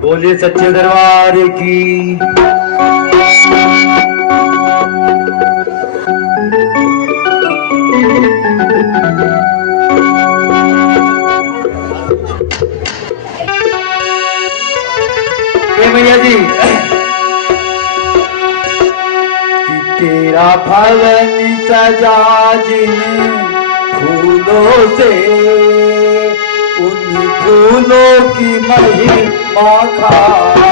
बोलिए सच्चे दरबार की। भैया जी कि तेरा भवन सजा जिन फूलों से, उन फूलों की महिमा खास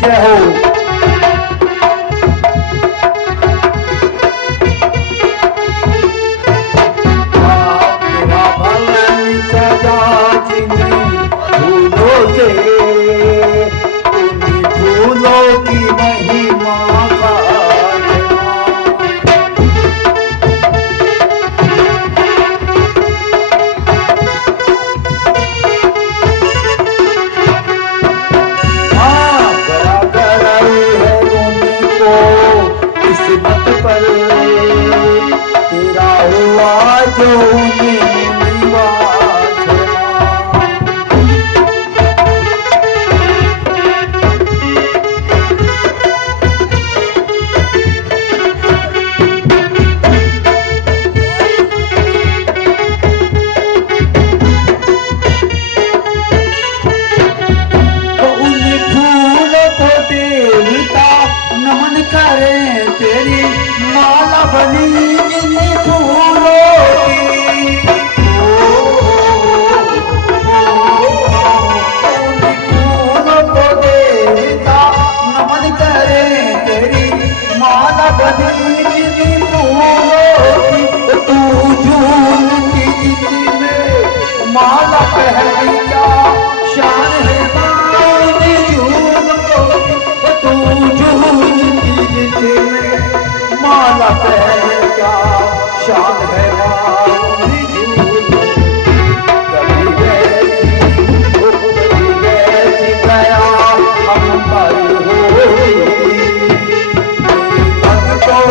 जय हो। तेरा भवन सजा जिन फूलों से, उन फूलों की महिमा पर तेरा हुआ जो तेरी माला बनी इन फूलों की, फूलों को देवता नमन करे, तेरी माला बनी इन फूलों की। तू जून की जिसमें माला पहनी क्या शान है मानी जून को, तू जून की जिसमें माला पहन क्या शान है मानी जून। कभी वैसी गया हम पर होई, भक्तों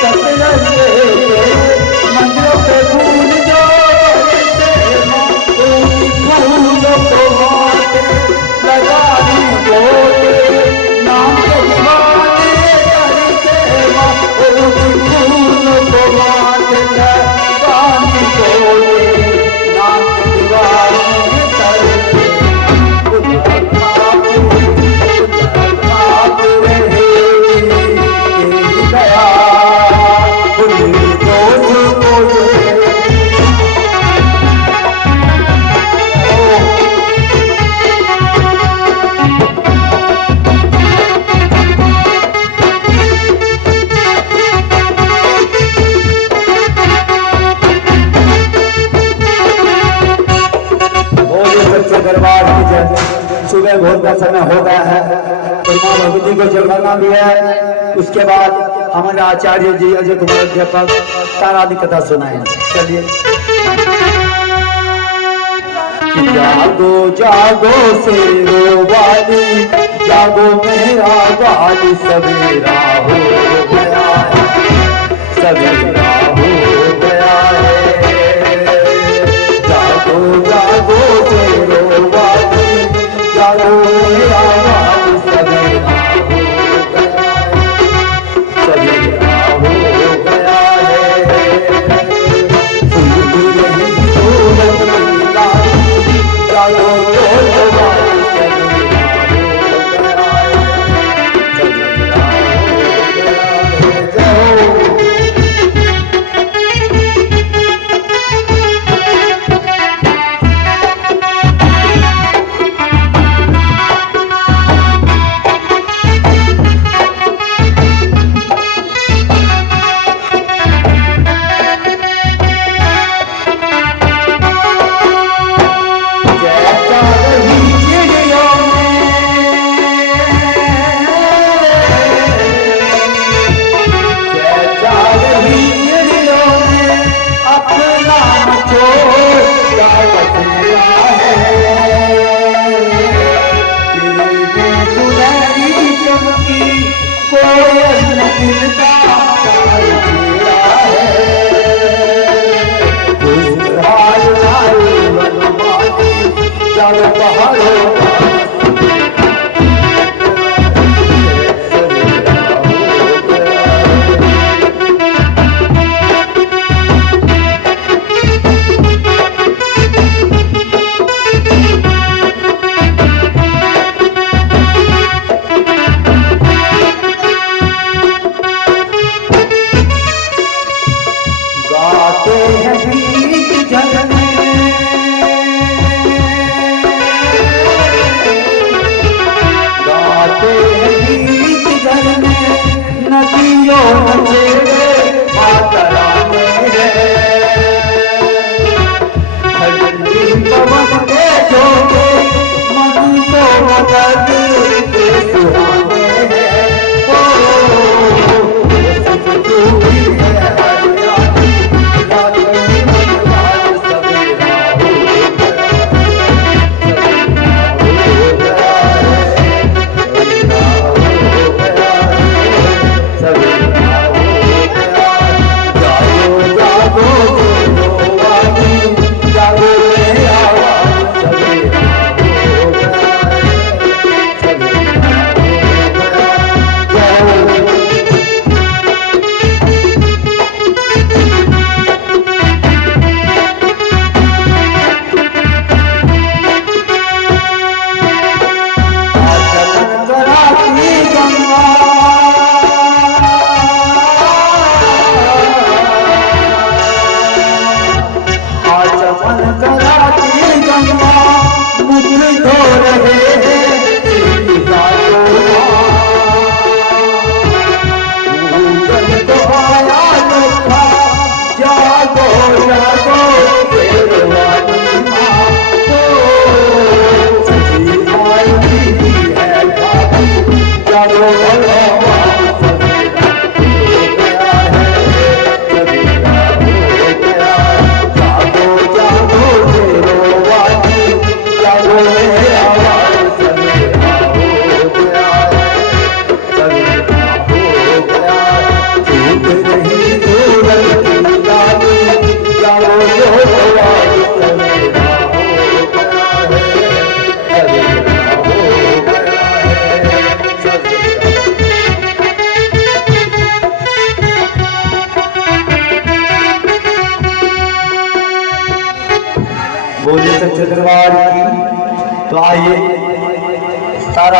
सतरंगे मंदिरों पे फूल जो बरसे माँ उन फूलों को माथे लगानी बोले नाम के दीवाने करके माँ उन फूलों को माथे लगानी बोले नाम के दीवाने करके दरबार की जय। सुबह भोर का समय हो गया है तो माँ भगवती को जगाना भी है। उसके बाद हमारे आचार्य जी अजय कुमार अध्यापक तारादि कथा सुनाए। चलिए। जागो जागो शेरो वाली जागो मेरा वाली सवेरा हो गया है सवेरा हो गया है। जागो जागो शेरो वाली जागो मेरा वाली सवेरा हो गया है सवेरा हो गया है। फूल रही सूरज जागो जागो वाली सवेरा हो गया है सवेरा हो गया है।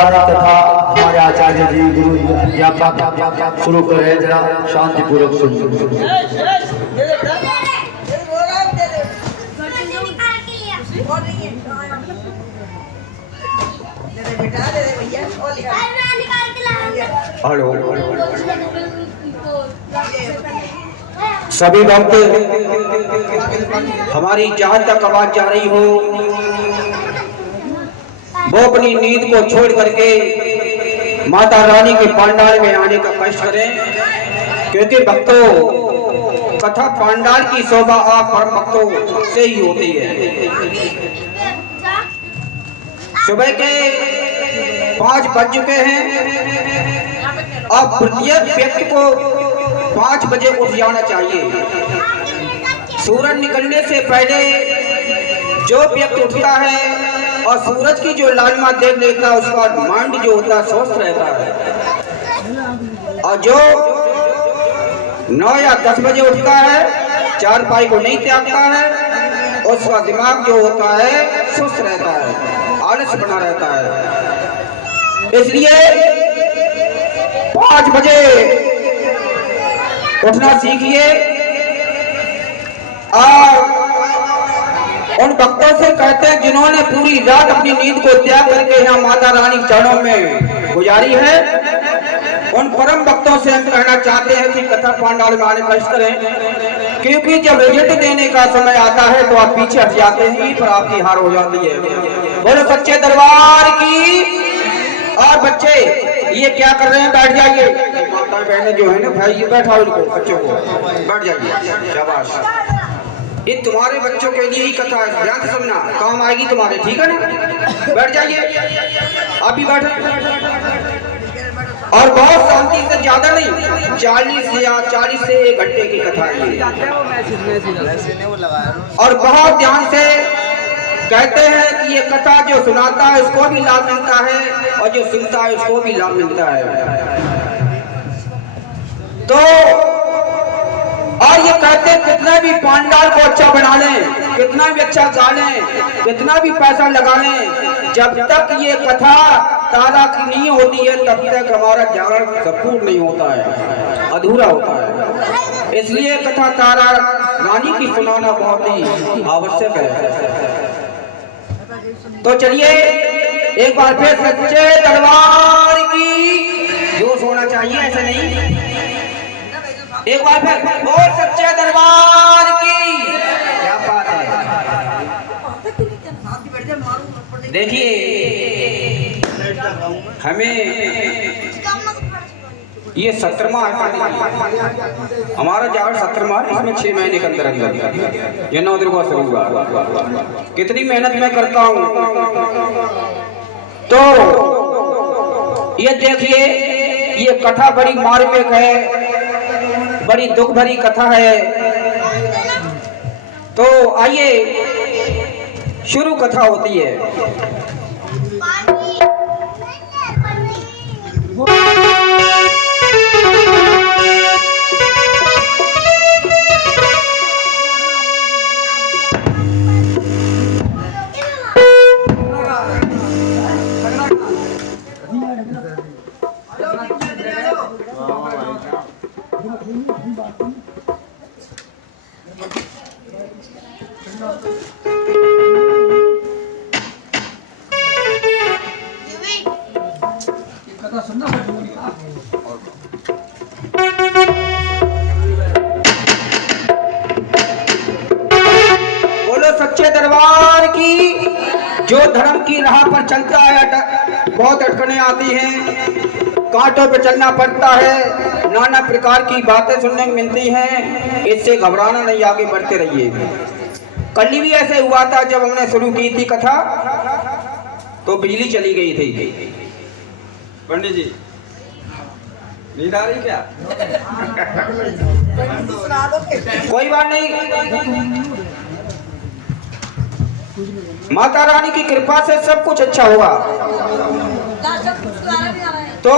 तारानी कथा हमारे आचार्य जी गुरु व्यापक शुरू कर रहे हैं, जरा शांति पूर्वक सुनिए। हेलो सभी भक्त, हमारी जहां तक आवाज जा रही हो वो अपनी नींद को छोड़ करके माता रानी के पंडाल में आने का कष्ट करें, क्योंकि भक्तों कथा पंडाल की शोभा आप परम भक्तों से ही होती है। सुबह के 5 बज चुके हैं। अब प्रत्येक व्यक्ति को 5 बजे उठ जाना चाहिए। सूरज निकलने से पहले जो व्यक्ति उठता है और सूरज की जो लालिमा देख लेता है उसका माइंड जो होता है स्वस्थ रहता है। और जो 9 या 10 बजे उठता है, चारपाई को नहीं त्यागता है, उसका दिमाग जो होता है सुस्त रहता है, आलस बना रहता है। इसलिए 5 बजे उठना सीखिए। और उन भक्तों से कहते हैं जिन्होंने पूरी रात अपनी नींद को त्याग करके यहाँ माता रानी के चरणों में गुजारी है, उन परम भक्तों से हम कहना चाहते हैं कि कथा पंडाल में आने कष्ट करें, क्योंकि जब रिजल्ट देने का समय आता है तो आप पीछे हट जाते हैं, पर आपकी हार हो जाती है। बोलो सच्चे दरबार की। और बच्चे ये क्या कर रहे हैं? बैठ जाइए। माता बहनें जो है ना भाई, ये बैठाओ इनको, बच्चों को बैठ जाइए। शाबाश। ये तुम्हारे बच्चों के लिए ही कथा है, ध्यान से सुनना, काम आएगी तुम्हारे, ठीक है ना? बैठ जाइए, आप भी बैठे। और बहुत शांति से, ज्यादा नहीं, 40 से 1 घंटे की कथा है। और बहुत ध्यान से कहते हैं कि ये कथा जो सुनाता है उसको भी लाभ मिलता है और जो सुनता है उसको भी लाभ मिलता है। तो और ये कहते हैं कितना भी पंडाल को अच्छा बना लें, कितना भी अच्छा गा लें, कितना भी पैसा लगा लें, जब तक ये कथा तारा की नहीं होती है तब तक हमारा जागरण संपूर्ण नहीं होता है, अधूरा होता है। इसलिए कथा तारा रानी की सुनाना बहुत ही आवश्यक है। तो चलिए एक बार फिर सच्चे दरबार की जोश होना चाहिए, ऐसे नहीं। एक बार फिर बोल सच्चे दरबार की। क्या बात है। देखिए हमें ये 17वां है, हमारा जागरण 17वां है, इसमें 6 महीने के अंदर अंदर ये 9 दुर्गा शुरू हुआ। कितनी मेहनत मैं करता हूँ। तो ये देखिए ये कथा बड़ी मार्मिक है, बड़ी दुख भरी कथा है। तो आइए शुरू कथा होती है। बोलो सच्चे दरबार की। जो धर्म की राह पर चलता है बहुत अटकने आती हैं, कांटों पे चलना पड़ता है, नाना प्रकार की बातें सुनने को मिलती हैं। इससे घबराना नहीं, आगे बढ़ते रहिए। कल भी ऐसे हुआ था जब हमने शुरू की थी कथा तो बिजली चली गई थी। पंडित जी नींद आ रही क्या? कोई बात नहीं, माता रानी की कृपा से सब कुछ अच्छा होगा। तो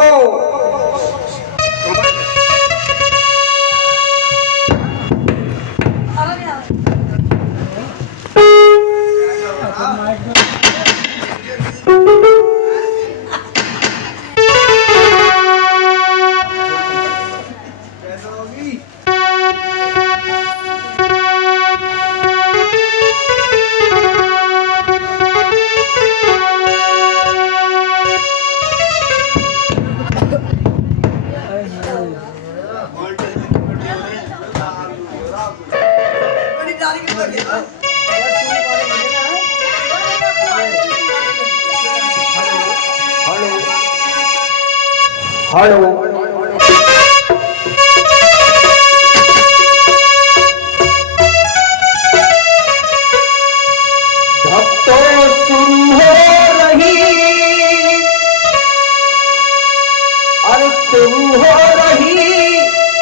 हेलो भक्तों शुरू हो रही, अरे शुरू हो रही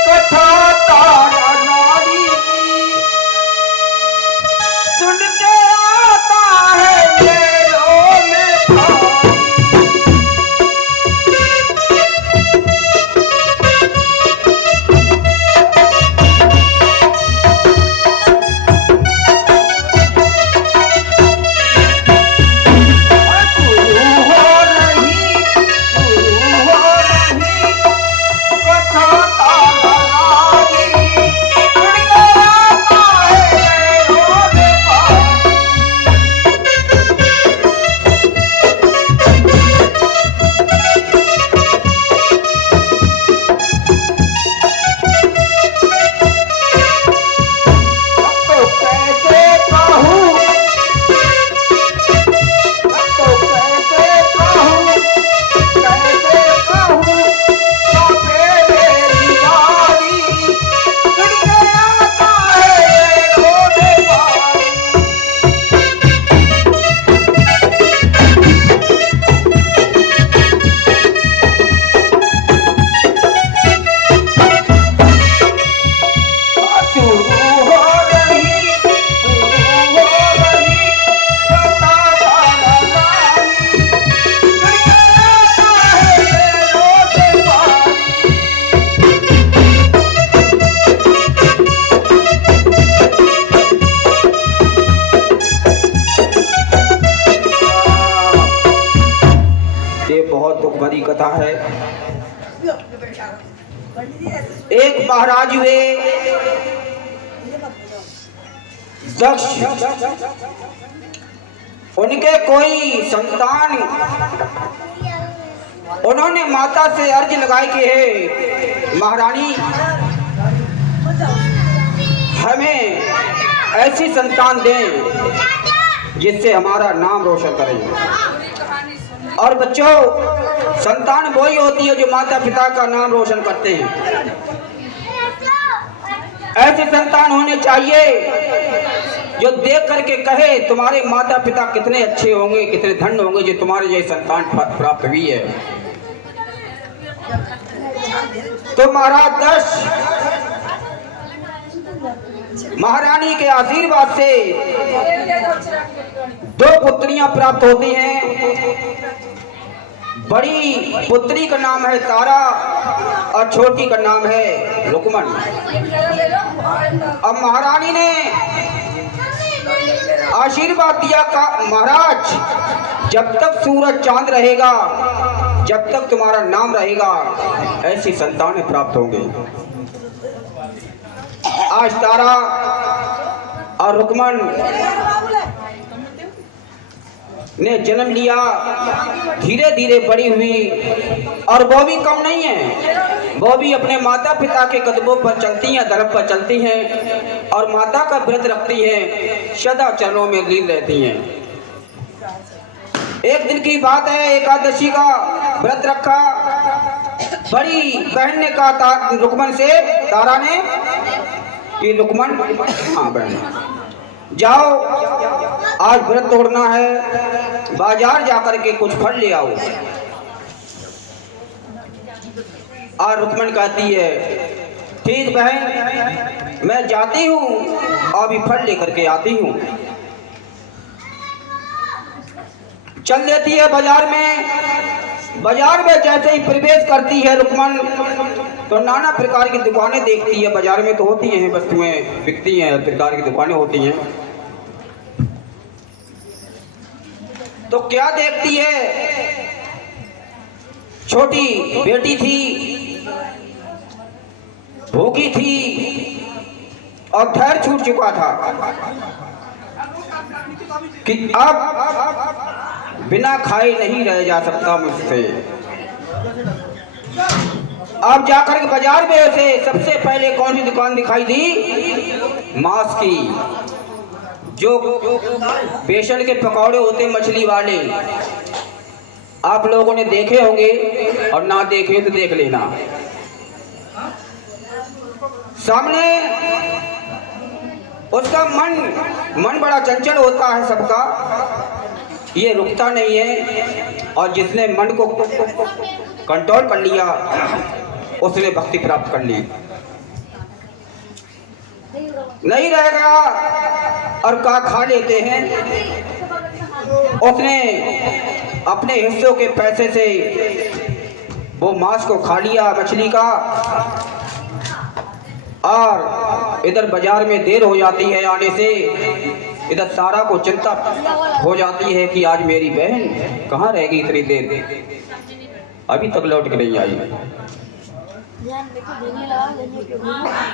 कथा तारा नारी, सुन के आता है मेलों में भारी। बहुत दुख भरी कथा है। एक महाराज हुए दक्ष, उनके कोई संतान, उन्होंने माता से अर्ज लगाई कि हे महारानी, हमें ऐसी संतान दें जिससे हमारा नाम रोशन करें। और बच्चों, संतान वही होती है जो माता पिता का नाम रोशन करते हैं। ऐसे संतान होने चाहिए जो देख करके कहे तुम्हारे माता पिता कितने अच्छे होंगे, कितने धन्य होंगे जो तुम्हारे जैसे संतान प्राप्त हुई है। तो महाराज दक्ष महारानी के आशीर्वाद से 2 पुत्रियां प्राप्त होती हैं। बड़ी पुत्री का नाम है तारा और छोटी का नाम है रुक्मण। अब महारानी ने आशीर्वाद दिया का महाराज, जब तक सूरज चांद रहेगा, जब तक तुम्हारा नाम रहेगा, ऐसी संतानें प्राप्त होंगे। आज तारा और रुक्मण ने जन्म लिया, धीरे धीरे बड़ी हुई, और वो भी कम नहीं है, वो भी अपने माता पिता के कदमों पर चलती हैं, धर्म पर चलती हैं और माता का व्रत रखती हैं, सदा चरणों में लीन रहती हैं। एक दिन की बात है, एकादशी का व्रत रखा। बड़ी बहन ने कहा रुक्मण से, तारा ने कि रुक्मण, हाँ बहन जाओ, आज व्रत तोड़ना है, बाजार जाकर के कुछ फल ले आओ। और रुक्मण कहती है ठीक बहन, मैं जाती हूँ, अभी फल लेकर के आती हूँ। चल देती है बाजार में। बाजार में जैसे ही प्रवेश करती है रुक्मण, तो नाना प्रकार की दुकानें देखती है। बाजार में तो होती हैं, वस्तुएं बिकती हैं, प्रकार की दुकानें होती हैं। तो क्या देखती है, छोटी बेटी थी, भूखी थी और धैर्य छूट चुका था कि अब बिना खाए नहीं रह जा सकता मुझसे। अब जाकर के बाजार में उसे सबसे पहले कौन सी दुकान दिखाई दी? मांस की, जो बेसन के पकौड़े होते मछली वाले, आप लोगों ने देखे होंगे और ना देखे तो देख लेना। सामने उसका मन बड़ा चंचल होता है सबका, ये रुकता नहीं है। और जिसने मन को कंट्रोल कर लिया उसने भक्ति प्राप्त कर ली। नहीं रहेगा और का खा लेते हैं। उसने अपने हिस्सों के पैसे से वो मांस को खा लिया मछली का, और इधर बाजार में देर हो जाती है आने से, इधर सारा को चिंता हो जाती है कि आज मेरी बहन कहाँ रहेगी इतनी देर, अभी तक लौट के नहीं आई।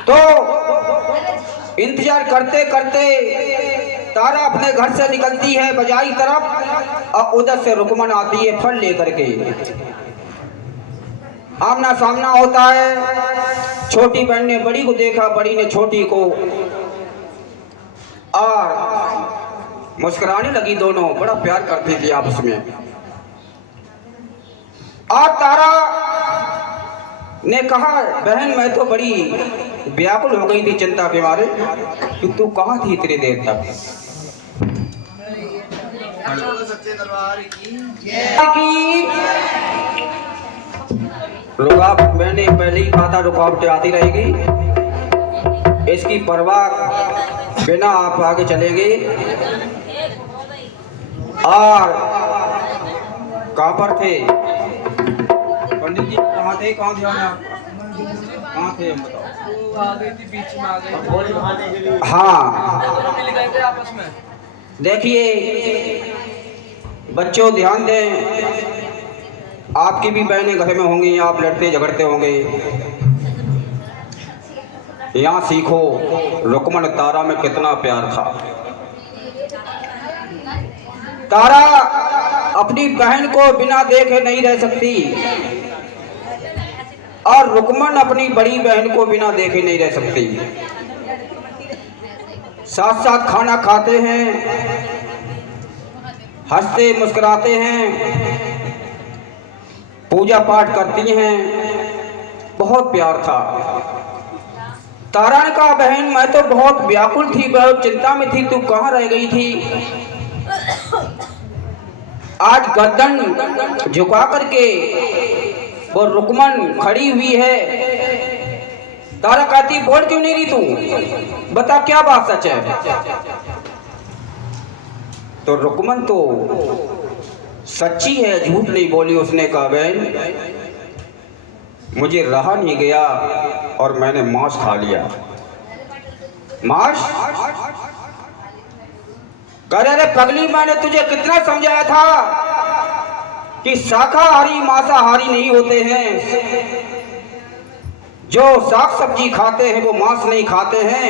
तो इंतजार करते करते तारा अपने घर से निकलती है बाजारी तरफ, और उधर से रुकमन आती है फल लेकर के। आमना सामना होता है। छोटी बहन ने बड़ी को देखा, बड़ी ने छोटी को, और मुस्कुराने लगी। दोनों बड़ा प्यार करती थी आपस में। और तारा ने कहा, बहन मैं तो बड़ी व्याकुल हो गई थी चिंता के मारे कि तू कहाँ थी इतनी देर तक। रुकावट मैंने पहले ही कहा था, रुकावटें आती रहेगी, इसकी परवाह बिना आप आगे चलेंगे। और कहाँ पर थे पंडित जी? कहाँ थे? कहाँ ध्यान आप कहाँ थे? हम बताओ। आ गई थी, बीच में आ गई। हाँ मिल गए थे आपस में। देखिए बच्चों ध्यान दें, आपकी भी बहनें घर में होंगी, आप लड़ते झगड़ते होंगे। यहाँ सीखो रुकमन तारा में कितना प्यार था। तारा अपनी बहन को बिना देखे नहीं रह सकती, और रुकमन अपनी बड़ी बहन को बिना देखे नहीं रह सकती। साथ साथ खाना खाते हैं, हंसते मुस्कुराते हैं, पूजा पाठ करती हैं। बहुत प्यार था। तारा ने कहा, बहन मैं तो बहुत व्याकुल थी, बहुत चिंता में थी, तू कहाँ रह गई थी? आज गर्दन झुका करके वो रुकमन खड़ी हुई है। तारा कहती, बोल क्यों नहीं रही तू? बता क्या बात सच है? तो रुकमन तो सच्ची है, झूठ नहीं बोली। उसने कहा, बहन मुझे रहा नहीं गया और मैंने मांस खा लिया। मांस? कह रहे, पगली मैंने तुझे कितना समझाया था कि शाकाहारी मांसाहारी नहीं होते हैं, जो साग सब्जी खाते हैं वो मांस नहीं खाते हैं।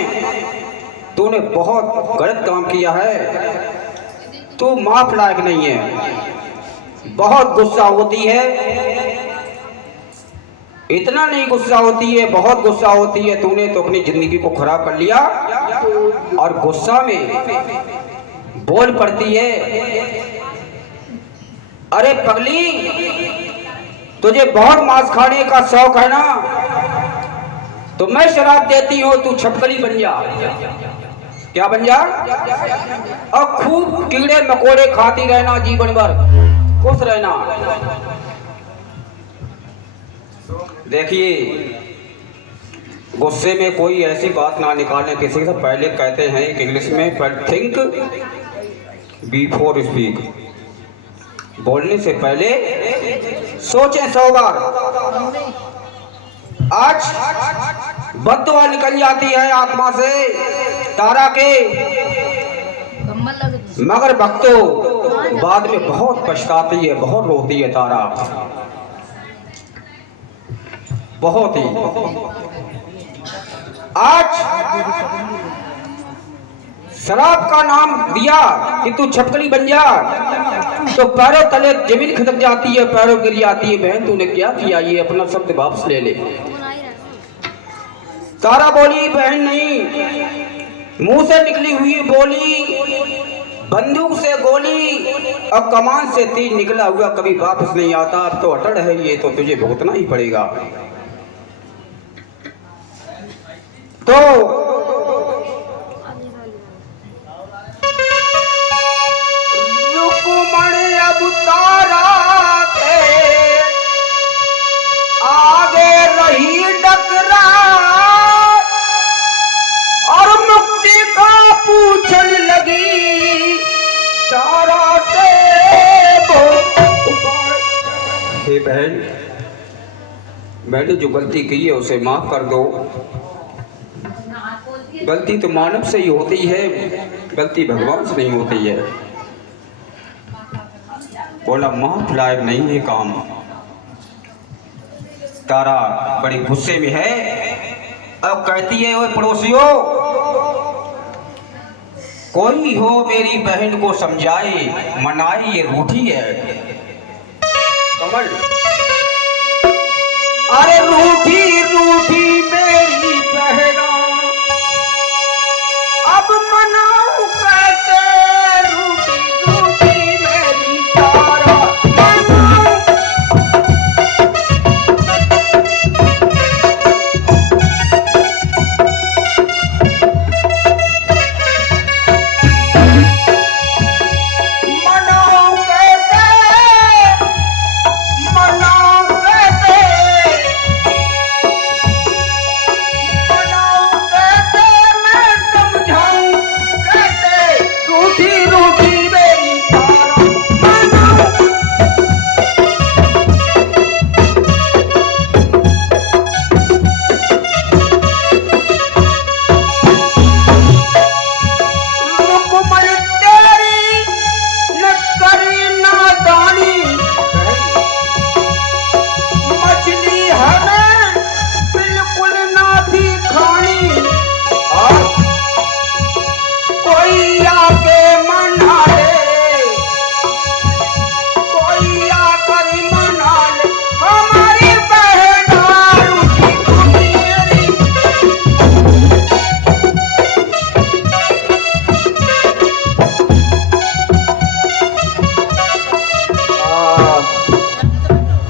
तूने बहुत गलत काम किया है, तू माफ लायक नहीं है। बहुत गुस्सा होती है, इतना नहीं गुस्सा होती है, बहुत गुस्सा होती है। तूने तो अपनी जिंदगी को खराब कर लिया और गुस्सा में बोल पड़ती है। अरे पगली, तुझे बहुत मांस खाने का शौक है ना, तो मैं शराब देती हूँ, तू छपकली बन जा। क्या बन जा? और खूब कीड़े मकोड़े खाती रहना, जीवन भर खुश रहना। देखिए गुस्से में कोई ऐसी बात ना निकालने किसी से पहले। कहते हैं कि इंग्लिश में थिंक बिफोर स्पीक, बोलने से पहले सोचें 100 बार। आज बद्दुआ निकल जाती है आत्मा से तारा के, मगर भक्तों बाद में बहुत पछताती है, बहुत रोती है तारा, बहुत ही। आज शराब का नाम दिया कि तू छपकली बन जा, तो पैरों तले जमीन खिसक जाती है, पैरों गिर जाती है। बहन तूने क्या किया? ये अपना शब्द वापस ले ले। तारा बोली, बहन नहीं, मुंह से निकली हुई बोली, बंदूक से गोली और कमान से तीर निकला हुआ कभी वापस नहीं आता। अब तो अटल है ये, तो तुझे भुगतना ही पड़ेगा। तो रुक्मण अब तारा के आगे रही टकरार और मुक्ति का पूछन लगी तारा से वो। हे बहन, मैंने जो गलती की है उसे माफ कर दो। गलती तो मानव से ही होती है, गलती भगवान से नहीं होती है। बोला माफ लायक नहीं है काम। तारा बड़ी गुस्से में है अब कहती है, ओए पड़ोसियों, कोई हो मेरी बहन को समझाए मनाए, ये रूठी है। कमल, अरे रूठी रूठी मेरी बहना, अब मनाऊं कैसे रूठी रूठी मेरी तारा।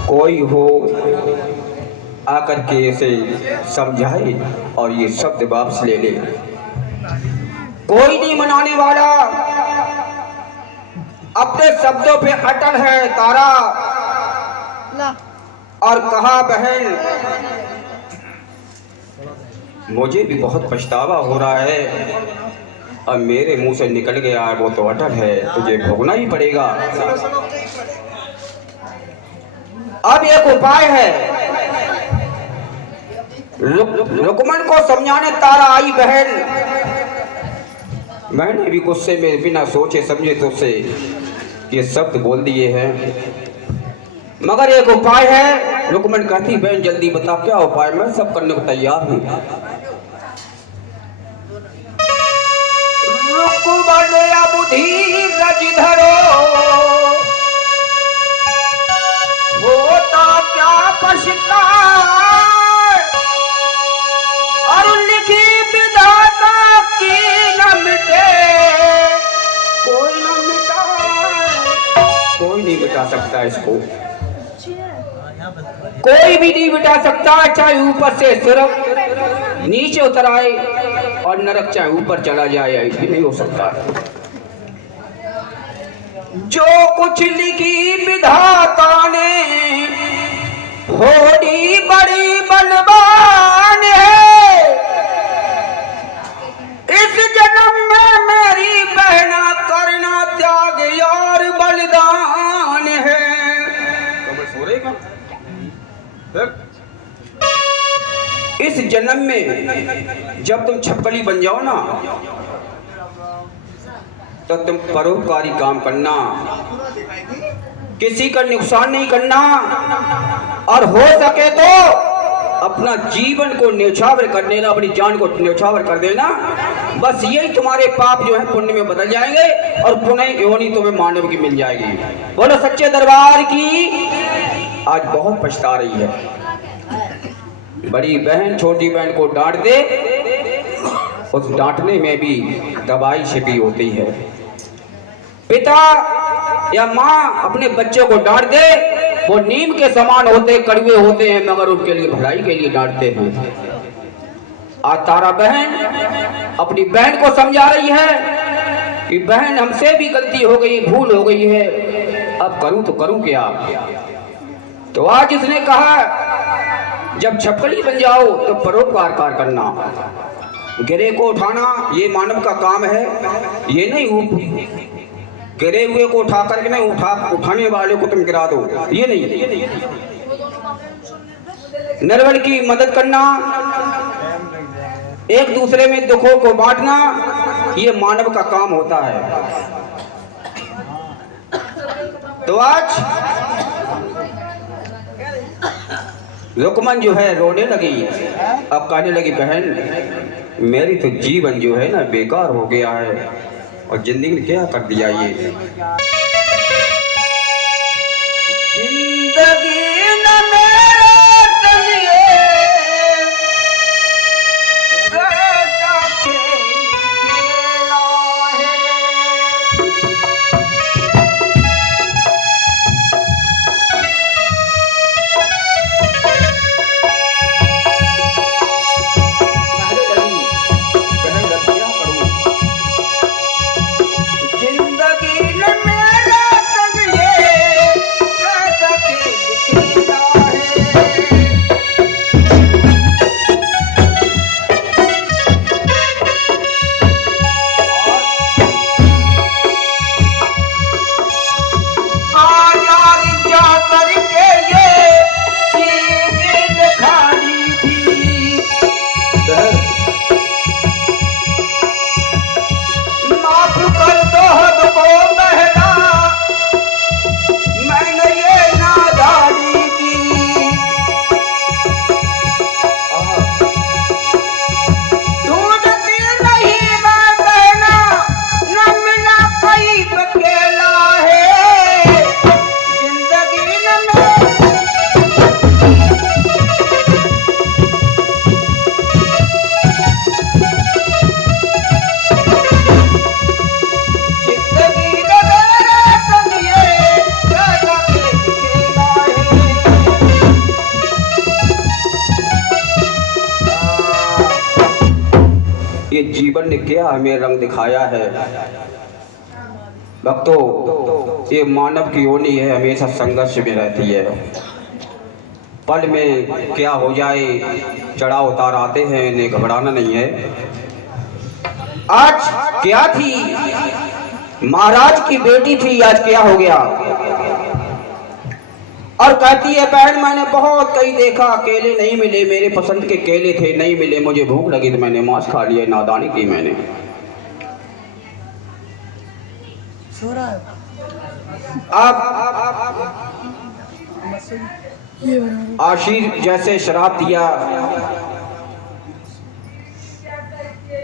कोई हो आकर के इसे समझाए और ये शब्द वापस ले ले। कोई नहीं मनाने वाला, अपने शब्दों पे अटल है तारा। और कहा बहन, मुझे भी बहुत पछतावा हो रहा है, अब मेरे मुंह से निकल गया, वो तो अटल है, तुझे भोगना ही पड़ेगा। अब एक उपाय है, रुक्मण को समझाने तारा आई बहन। मैंने भी गुस्से में बिना सोचे समझे तो से ये शब्द बोल दिए हैं, मगर एक उपाय है। रुक्मण कहती बहन जल्दी बता क्या उपाय, मैं सब करने को तैयार हूँ। रुक्मण अब धीरज धरो, होता क्या पछता और लिखी विधाता की न मिटे, कोई न मिटा, कोई नहीं मिटा सकता इसको, कोई भी नहीं मिटा सकता। चाहे ऊपर से सिर्फ नीचे उतर आए और नरक चाहे ऊपर चला जाए, ऐसे नहीं हो सकता। जो कुछ लिखी विधाता ने होड़ी बड़ी बलवान है, इस जन्म में मेरी बहना करना त्याग और बलिदान है। इस जन्म में जब तुम छपकली बन जाओ ना, तो तुम परोपकारी काम करना, किसी का नुकसान नहीं करना, और हो सके तो अपना जीवन को न्यौछावर कर देना, अपनी जान को न्यौछावर कर देना। बस यही तुम्हारे पाप जो है पुण्य में बदल जाएंगे और पुनः योनि तुम्हें मानव की मिल जाएगी। बोलो सच्चे दरबार की। आज बहुत पछता रही है, बड़ी बहन छोटी बहन को डांट दे, उस डांटने में भी दवाई छिपी होती है। पिता या माँ अपने बच्चे को डांट दे, वो नीम के समान होते, कड़वे होते हैं, मगर उनके लिए भलाई के लिए डांटते हैं। आज तारा बहन अपनी बहन को समझा रही है कि बहन हमसे भी गलती हो गई, भूल हो गई है, अब करूं तो करूं क्या। तो आज इसने कहा जब छपकली बन जाओ तो परोपकार करना, गिरे को उठाना ये मानव का काम है। ये नहीं गिरे हुए को उठा करके नहीं, उठाने वाले को तुम गिरा दो, ये नहीं। निर्बल की मदद करना, एक दूसरे में दुखों को बांटना, ये मानव का काम होता है। तो आज रुकमन जो है रोने लगी, अब कहने लगी बहन मेरी तो जीवन जो है ना बेकार हो गया है, और जिंदगी ने क्या कर दिया ये। जिंदगी न मेरे चलिए कैसा खेला है। ये जीवन ने क्या हमें रंग दिखाया है। भक्तों, ये मानव की योनि है, हमेशा संघर्ष में रहती है। पल में क्या हो जाए, चढ़ाव उतार आते हैं, इन्हें घबराना नहीं है। आज क्या थी, महाराज की बेटी थी, आज क्या हो गया। और कहती है बहन मैंने बहुत कहीं देखा, केले नहीं मिले, मेरे पसंद के केले थे नहीं मिले, मुझे भूख लगी तो मैंने मांस खा लिया, नादानी की मैंने। अब आशीर जैसे शराब दिया,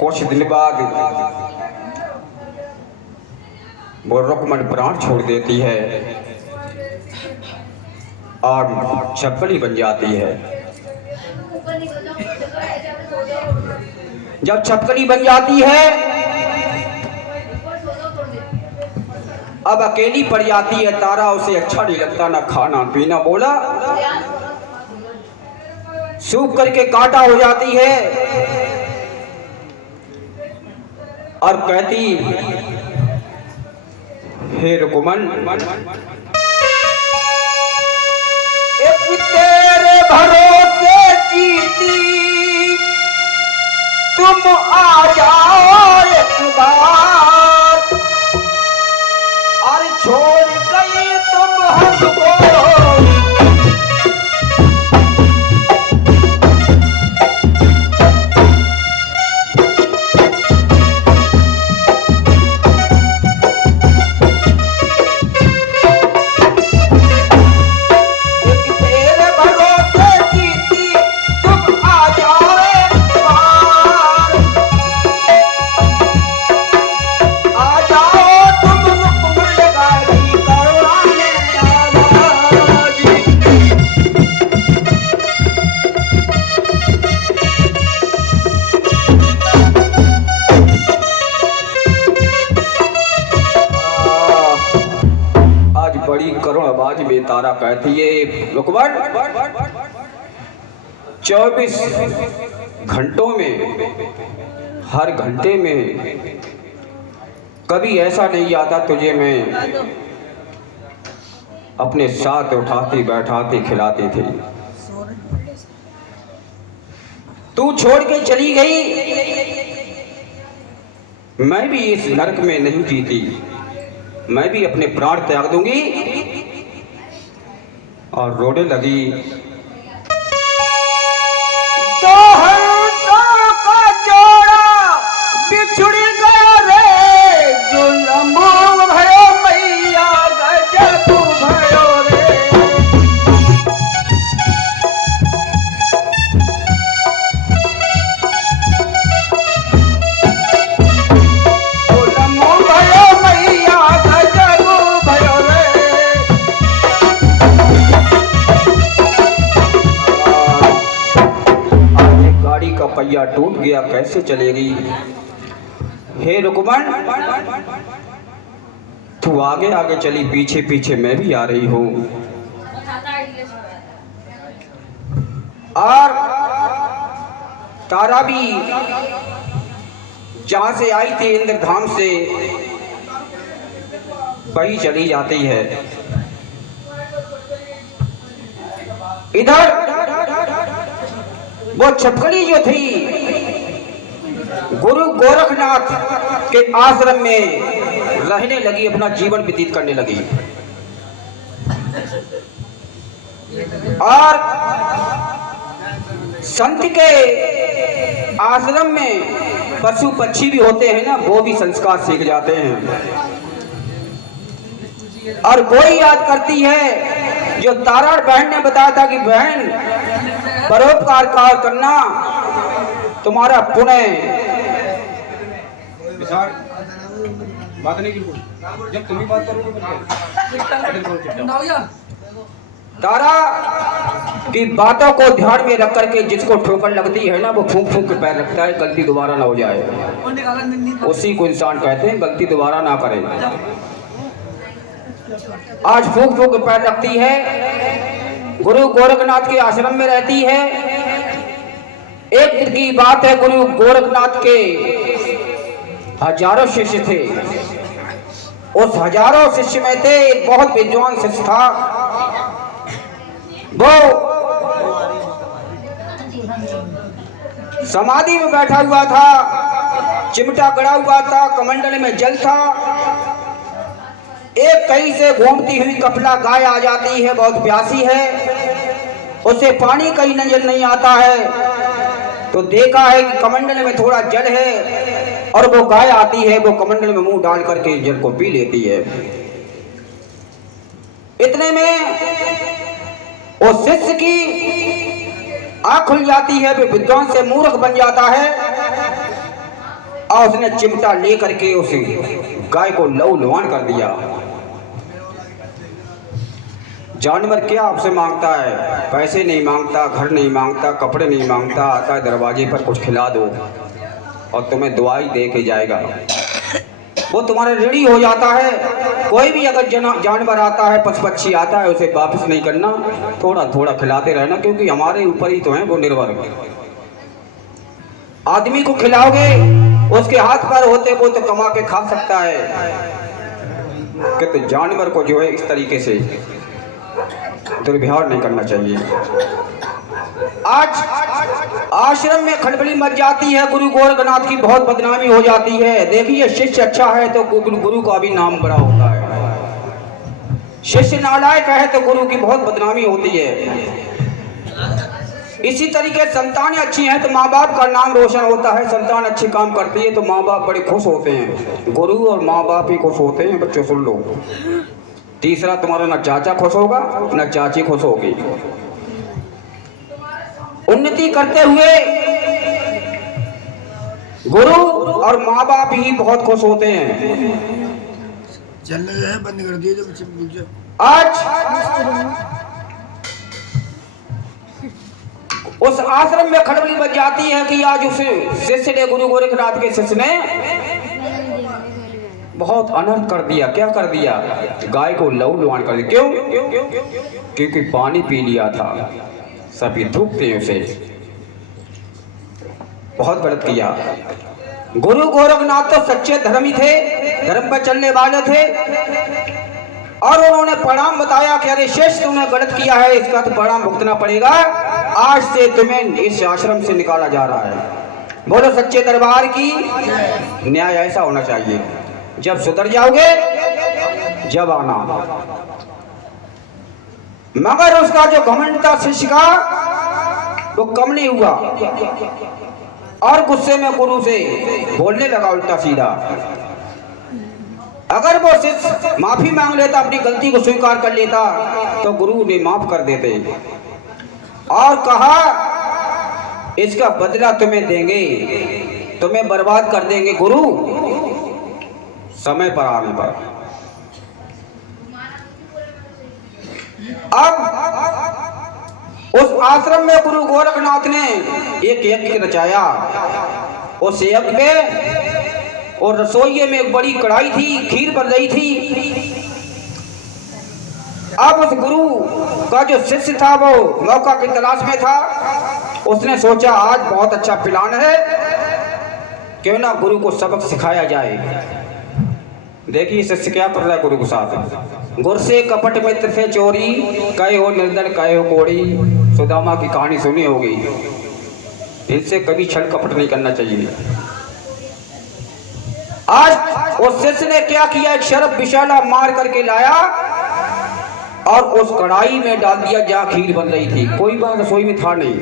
कुछ दिन बाद वो रुकमन प्राण छोड़ देती है और छपकली बन जाती है। जब छपकली बन जाती है अब अकेली पड़ जाती है। तारा उसे अच्छा नहीं लगता, ना खाना पीना, बोला सूख करके कांटा हो जाती है और कहती हे रुकमन तेरे भरोसे जीती, तुम आ जाओ एक बार, और छोड़ गई तुम हमको। तेरे भरोसे कहती है रुकमण 24 घंटों में, हर घंटे में कभी ऐसा नहीं आता तुझे मैं अपने साथ उठाती बैठाती खिलाती थी। तू छोड़ के चली गई, मैं भी इस नरक में नहीं जीती, मैं भी अपने प्राण त्याग दूंगी। और रोने लगी। तो का जोड़ा बिछुड़ गया रे, जुल्म भयो मैया गजब भयो रे। जुल्म भयो मैया गजब भयो रे। गाड़ी का पहिया टूट गया, कैसे चलेगी? हे रुकमण, तू आगे आगे चली, पीछे पीछे मैं भी आ रही हूँ। और तारा भी जहां से आई थी इंद्रधाम से वही चली जाती है। इधर वो छपकली जो थी गुरु गोरखनाथ के आश्रम में रहने लगी, अपना जीवन व्यतीत करने लगी। और संत के आश्रम में पशु पक्षी भी होते हैं ना, वो भी संस्कार सीख जाते हैं। और कोई याद करती है, जो तारा बहन ने बताया था कि बहन परोपकार करना तुम्हारा पुण्य। बात नहीं बिल्कुल, जब तुम ही बात करोगे तारा की बातों को ध्यान में रख करके जिसको ठोकर लगती है ना, वो फूंक फूंक के पैर रखता है, गलती दोबारा ना हो जाए। उसी को इंसान कहते हैं, गलती दोबारा ना करे। आज फूंक फूंक के पैर रखती है, गुरु गोरखनाथ के आश्रम में रहती है। एक दिन की बात है, गुरु गोरखनाथ के हजारों शिष्य थे। उस हजारों शिष्य में थे एक बहुत विद्वान शिष्य था। वो समाधि में बैठा हुआ था, चिमटा गड़ा हुआ था, कमंडल में जल था। एक कहीं से घूमती हुई कपला गाय आ जाती है, बहुत प्यासी है, उसे पानी कहीं नजर नहीं आता है। तो देखा है कि कमंडल में थोड़ा जल है, और वो गाय आती है, वो कमंडल में मुंह डाल करके जल को पी लेती है। इतने में वो शिष्य की आंख खुल जाती है, वो विद्वान से मूर्ख बन जाता है, और उसने चिमटा ले करके उस गाय को लहू लुहान कर दिया। जानवर क्या आपसे मांगता है? पैसे नहीं मांगता, घर नहीं मांगता, कपड़े नहीं मांगता, आता है दरवाजे पर कुछ खिला दो और तुम्हें दुआई दे के जाएगा। वो तुम्हारे ऋणी हो जाता है। कोई भी अगर जानवर आता है, पशु पक्षी आता है, उसे वापस नहीं करना, थोड़ा थोड़ा खिलाते रहना, क्योंकि हमारे ऊपर ही तो है वो निर्भर। आदमी को खिलाओगे, उसके हाथ पैर होते वो तो कमा के खा सकता है, कि जानवर को जो है इस तरीके से दुर्व्यवहार नहीं करना चाहिए। आज आश्रम में खलबली मच जाती है, गुरु गोरखनाथ की बहुत बदनामी हो जाती है। देखिए, शिष्य अच्छा है तो गुरु का भी नाम बड़ा होता है, शिष्य नालायक है तो गुरु की बहुत बदनामी होती है। इसी तरीके संतानें अच्छी हैं तो माँ बाप का नाम रोशन होता है, संतान अच्छे काम करती है तो माँ बाप बड़े खुश होते हैं। गुरु और माँ बाप ही खुश होते हैं। बच्चों सुन लो, तीसरा तुम्हारा ना चाचा खुश होगा ना चाची खुश होगी। उन्नति करते हुए गुरु और माँ बाप ही बहुत खुश होते हैं। चलने जो है बंद कर दिए, जब बच्चे आज उस आश्रम में खलबली बच जाती है कि आज उस शिष्य ने, गुरु गोरखनाथ के शिष्य ने बहुत अनर्थ कर दिया। क्या कर दिया? गाय को लहू लुहान कर दिया। क्यों? क्योंकि पानी पी लिया था। सभी थूकते हैं उसे। बहुत गलत किया। गुरु गोरखनाथ तो सच्चे धर्मी थे, धर्म पर चलने वाले थे, और उन्होंने परिणाम बताया कि अरे श्रेष्ठ तुमने गलत किया है, इसका तो परिणाम भुगतना पड़ेगा। आज से तुम्हें इस आश्रम से निकाला जा रहा है। बोलो सच्चे दरबार की। न्याय ऐसा होना चाहिए। जब सुधर जाओगे जब आना। मगर उसका जो घमंड था शिष्य का, वो कम नहीं हुआ और गुस्से में गुरु से बोलने लगा उल्टा सीधा। अगर वो शिष्य माफी मांग लेता, अपनी गलती को स्वीकार कर लेता, तो गुरु ने माफ कर देते और कहा इसका बदला तुम्हें देंगे, तुम्हें बर्बाद कर देंगे गुरु समय पर आने पर। अब उस आश्रम में गुरु गोरखनाथ ने एक यज्ञ रचाया। उस यज्ञ में और रसोई में एक बड़ी कढ़ाई थी, खीर बन रही थी। अब उस गुरु का जो शिष्य था वो मौका की तलाश में था। उसने सोचा आज बहुत अच्छा प्लान है, क्यों ना गुरु को सबक सिखाया जाए। देखिए शिष्य क्या कर रहा है गुरु के साथ। गुर से कपट मित्र से चोरी, कहे हो निर्दल कहे हो कोड़ी। सुदामा की कहानी सुनी होगी। इनसे कभी छल कपट नहीं करना चाहिए। आज उस शिष्य ने क्या किया, एक शरफ विशाला मार करके लाया और उस कढ़ाई में डाल दिया जहां खीर बन रही थी। कोई बात रसोई में था नहीं।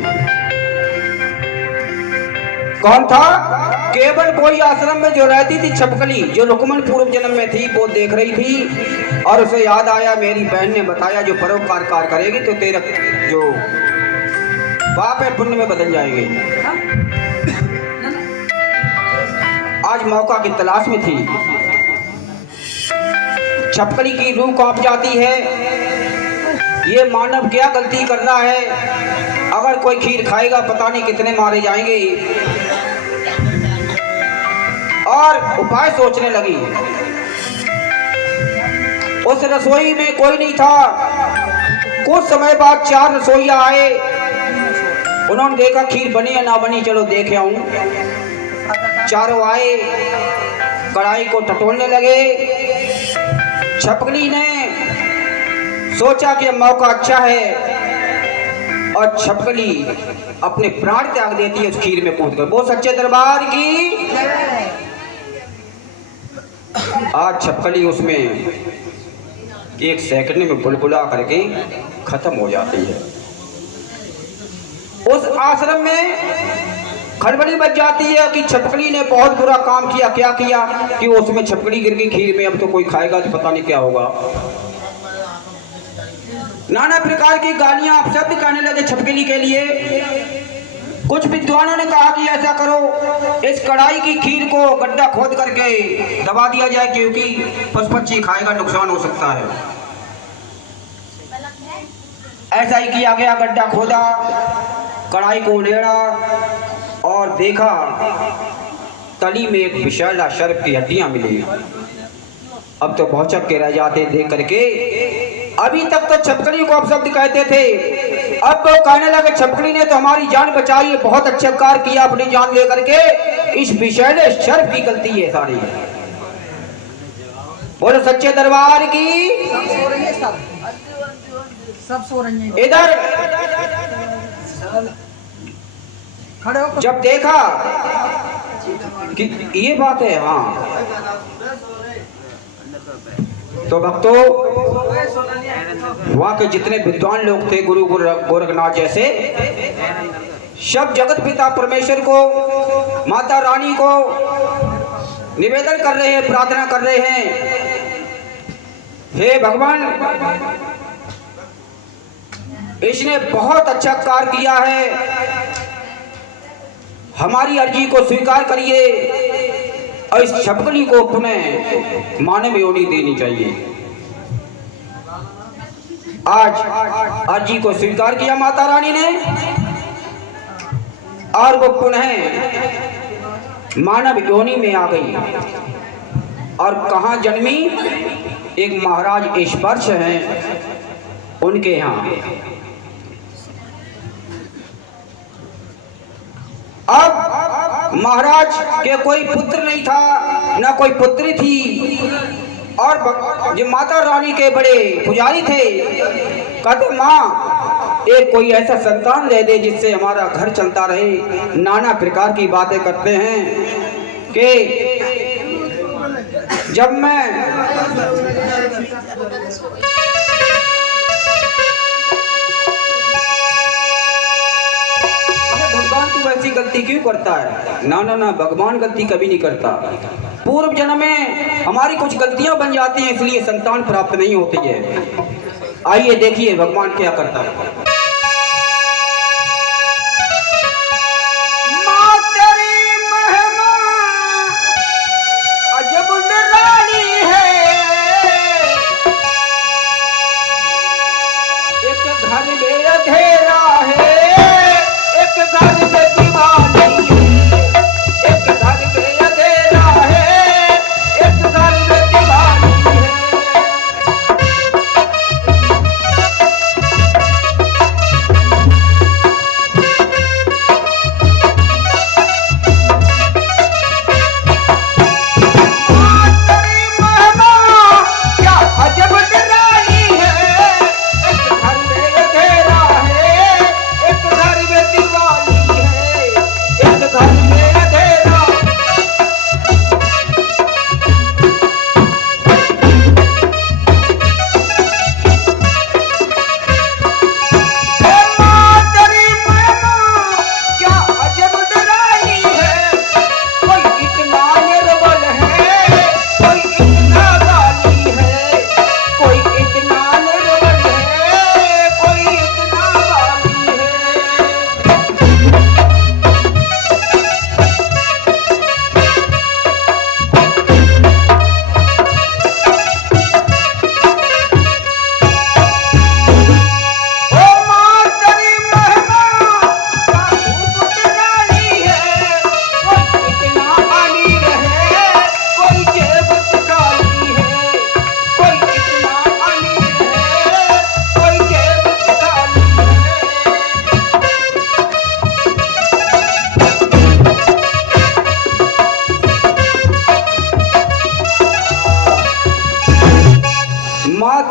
कौन था? केवल कोई आश्रम में जो रहती थी छपकली, जो लुकमन पूर्व जन्म में थी, वो देख रही थी और उसे याद आया मेरी बहन ने बताया जो परोपकार कार्य करेगी तो तेरा जो पाप है पुण्य में बदल जाएंगे। आज मौका की तलाश में थी। छपकली की रूह कांप जाती है। ये मानव क्या गलती कर रहा है, अगर कोई खीर खाएगा पता नहीं कितने मारे जाएंगे। और उपाय सोचने लगी। उस रसोई में कोई नहीं था। कुछ समय बाद 4 रसोइया आए। उन्होंने देखा खीर बनी या ना बनी, चलो देख आऊं। चारों आए, कढ़ाई को टटोलने लगे। छपकली ने सोचा कि मौका अच्छा है और छपकली अपने प्राण त्याग देती है उस खीर में कूद कर। वो सच्चे दरबार की। आज छपकली उसमें 1 सेकंड में बुलबुला करके खत्म हो जाती है। उस आश्रम में खड़बड़ी मच जाती है कि छपकली ने बहुत बुरा काम किया। क्या किया कि उसमें छपकली गिर गई खीर में। अब तो कोई खाएगा तो पता नहीं क्या होगा। नाना प्रकार की गालियां अपशब्द कहने लगे छपकली के लिए। कुछ विद्वानों ने कहा कि ऐसा करो, इस कढ़ाई की खीर को गड्ढा खोद करके दबा दिया जाए, क्योंकि पशु पक्षी खाएगा नुकसान हो सकता है। ऐसा ही किया गया। गड्ढा खोदा, कढ़ाई को उड़ेड़ा और देखा तली में एक विशाला सर्प की हड्डियां मिली। अब तो भौचक के रह जाते देख करके। अभी तक तो छपकली को अपशब्द कहते थे, अब तो कहने लगे छपकली ने तो हमारी जान बचाई, बहुत अच्छा कार्य किया अपनी जान लेकर के। इस विशाले सर्प की गलती है सारी। बोलो सच्चे दरबार की। सब सो रही हैं। इधर खड़े हो। जब देखा कि ये बात है, हाँ, तो भक्तों वहां के जितने विद्वान लोग थे, गुरु गोरखनाथ जैसे, सब जगत पिता परमेश्वर को, माता रानी को निवेदन कर रहे हैं, प्रार्थना कर रहे हैं, हे भगवान इसने बहुत अच्छा कार्य किया है, हमारी अर्जी को स्वीकार करिए और इस छपकली को पुनः मानव योनि देनी चाहिए। आज अर्जी को स्वीकार किया माता रानी ने और वो पुनः मानव योनि में आ गई और कहाँ जन्मी? एक महाराज स्पर्श हैं उनके यहाँ। अब महाराज के कोई पुत्र नहीं था, ना कोई पुत्री थी, और जो माता रानी के बड़े पुजारी थे। कहते माँ एक कोई ऐसा संतान दे दे जिससे हमारा घर चलता रहे। नाना प्रकार की बातें करते हैं कि जब मैं भगवान तू ऐसी गलती क्यों करता है? ना ना ना, भगवान गलती कभी नहीं करता। पूर्व जन्म में हमारी कुछ गलतियां बन जाती हैं, इसलिए संतान प्राप्त नहीं होती है। आइए देखिए भगवान क्या करता है।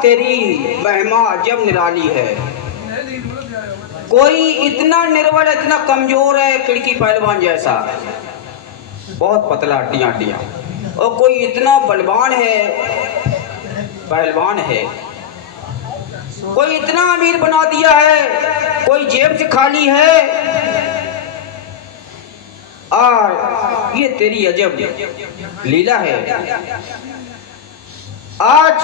तेरी महिमा जब निराली है। कोई इतना निर्बल, इतना कमजोर है खिड़की पहलवान जैसा, बहुत पतला हड्डियां हड्डियां, और कोई इतना बलवान है, पहलवान है। कोई इतना अमीर बना दिया है, कोई जेब से खाली है। और ये तेरी अजब लीला है। आज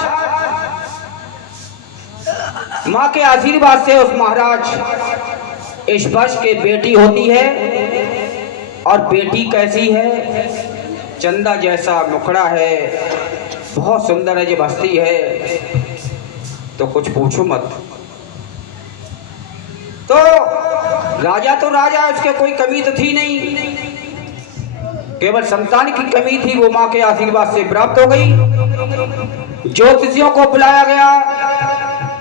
माँ के आशीर्वाद से उस महाराज स्पर्श के बेटी होती है, और बेटी कैसी है? चंदा जैसा मुखड़ा है, बहुत सुंदर है, जब हंसती है तो कुछ पूछो मत। तो राजा, उसके कोई कमी तो थी नहीं, केवल संतान की कमी थी, वो माँ के आशीर्वाद से प्राप्त हो गई। ज्योतिषियों को बुलाया गया,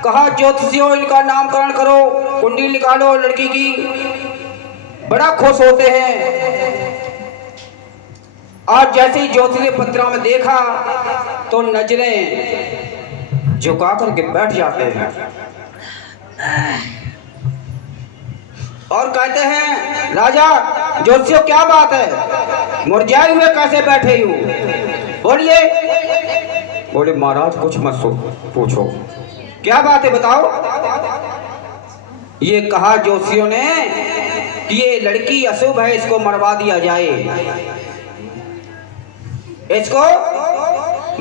कहा ज्योतिषियों इनका नामकरण करो, कुंडली निकालो लड़की की। बड़ा खुश होते हैं। आज जैसे ही ज्योतिषी पत्रा में देखा तो नजरें झुका करके बैठ जाते हैं और कहते हैं राजा ज्योतिषियों क्या बात है, मुरझाए हुए कैसे बैठे हो? बोलिए। बोले महाराज कुछ मत पूछो, क्या बात है बताओ। ये कहा ज्योतिषियों ने कि ये लड़की अशुभ है, इसको मरवा दिया जाए, इसको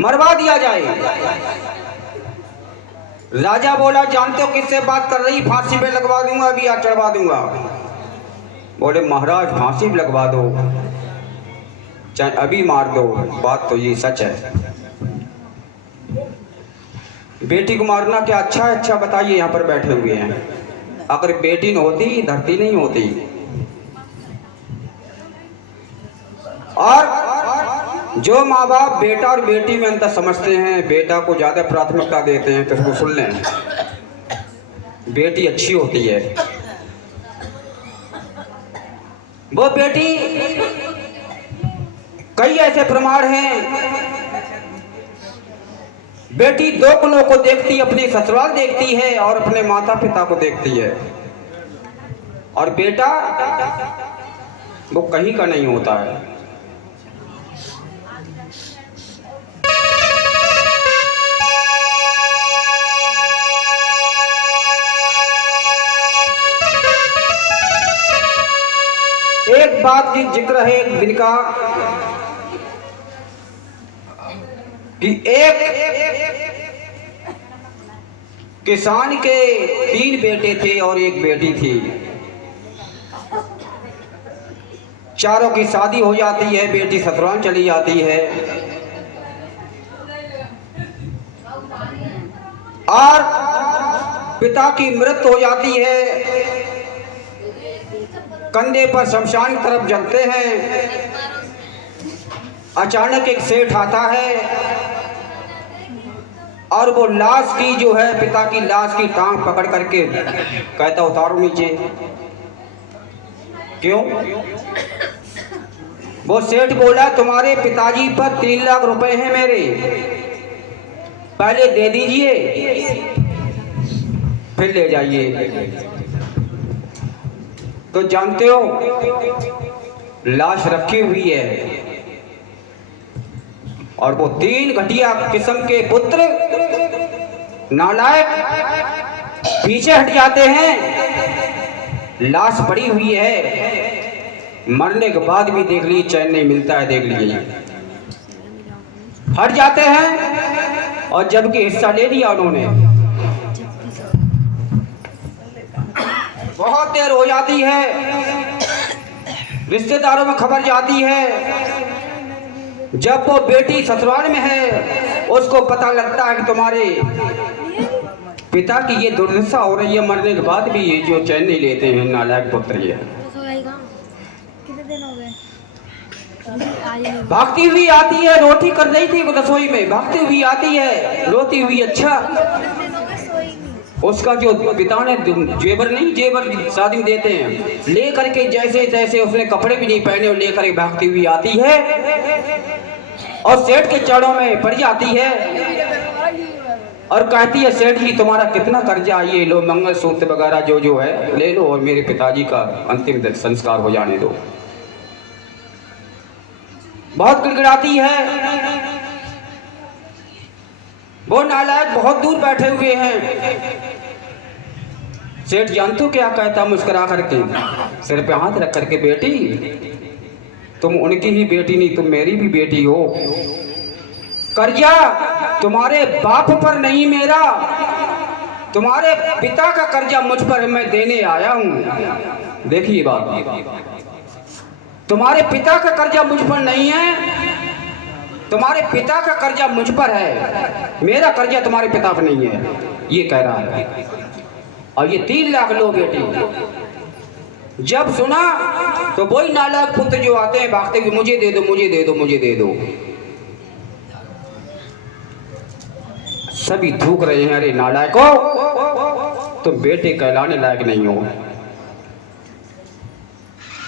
मरवा दिया जाए। राजा बोला जानते हो किससे बात कर रही? फांसी पे लगवा दूंगा अभी या चढ़वा दूंगा। बोले महाराज फांसी पे लगवा दो चाहे अभी मार दो, बात तो ये सच है। बेटी को मारना क्या अच्छा है? अच्छा बताइए, यहाँ पर बैठे हुए हैं। अगर बेटी न होती धरती नहीं होती। और जो माँ बाप बेटा और बेटी में अंतर समझते हैं, बेटा को ज़्यादा प्राथमिकता देते हैं, तो उसको सुन लें, बेटी अच्छी होती है। वो बेटी, कई ऐसे प्रमाण हैं, बेटी दो गुणों को देखती, अपनी ससुराल देखती है और अपने माता पिता को देखती है, और बेटा वो कहीं का नहीं होता है। एक बात की जिक्र है एक दिन का कि एक किसान के 3 बेटे थे और 1 बेटी थी। चारों की शादी हो जाती है, बेटी ससुराल चली जाती है और पिता की मृत्यु हो जाती है। कंधे पर शमशान की तरफ जलते हैं। अचानक एक सेठ आता है और वो लाश की जो है, पिता की लाश की टांग पकड़ करके कहता उतारो नीचे। क्यों? वो सेठ बोला तुम्हारे पिताजी पर 3 लाख रुपए हैं मेरे, पहले दे दीजिए फिर ले जाइए। तो जानते हो लाश रखी हुई है और वो 3 घटिया किस्म के पुत्र नालायक पीछे हट जाते हैं। लाश पड़ी हुई है, मरने के बाद भी देख लीजिए चैन नहीं मिलता है, देख लीजिए हट जाते हैं। और जबकि हिस्सा ले लिया उन्होंने। बहुत देर हो जाती है, रिश्तेदारों में खबर जाती है। जब वो बेटी ससुराल में है, उसको पता लगता है कि तुम्हारे पिता की ये दुर्दशा हो रही है, मरने के बाद भी ये जो चैन नहीं लेते हैं, नालायक पुत्र ये। भागती हुई आती है, रोटी कर रही थी रसोई में, भागती हुई आती है, रोती हुई। अच्छा, उसका जो पिता ने जेवर नहीं, जेवर शादी में देते हैं, ले करके जैसे तैसे, उसने कपड़े भी नहीं पहने और लेकर भागती हुई आती है और सेठ के चरणों में पड़ जाती है और कहती है सेठ जी तुम्हारा कितना कर्जा, ये लो मंगलसूत्र वगैरह जो है ले लो और मेरे पिताजी का अंतिम संस्कार हो जाने दो। बहुत गिड़गिड़ाती है। वो नालायक बहुत दूर बैठे हुए हैं। सेठ जानते हो क्या कहता मुस्कुरा करके, सिर पे हाथ रख करके, बेटी तुम उनकी ही बेटी नहीं, तुम मेरी भी बेटी हो। कर्जा तुम्हारे बाप पर नहीं मेरा, तुम्हारे पिता का कर्जा मुझ पर मैं देने आया हूं। देखिए बात, तुम्हारे पिता का कर्जा मुझ पर नहीं है, तुम्हारे पिता का कर्जा मुझ पर है, मेरा कर्जा तुम्हारे पिता पर नहीं है, ये कह रहा है। और ये 3 लाख लो बेटी। जब सुना तो वही नालायक पुत्र जो आते हैं भागते हुए, मुझे दे दो, मुझे दे दो, मुझे दे दो। सभी थूक रहे हैं, अरे नालायको तुम बेटे कहलाने लायक नहीं हो।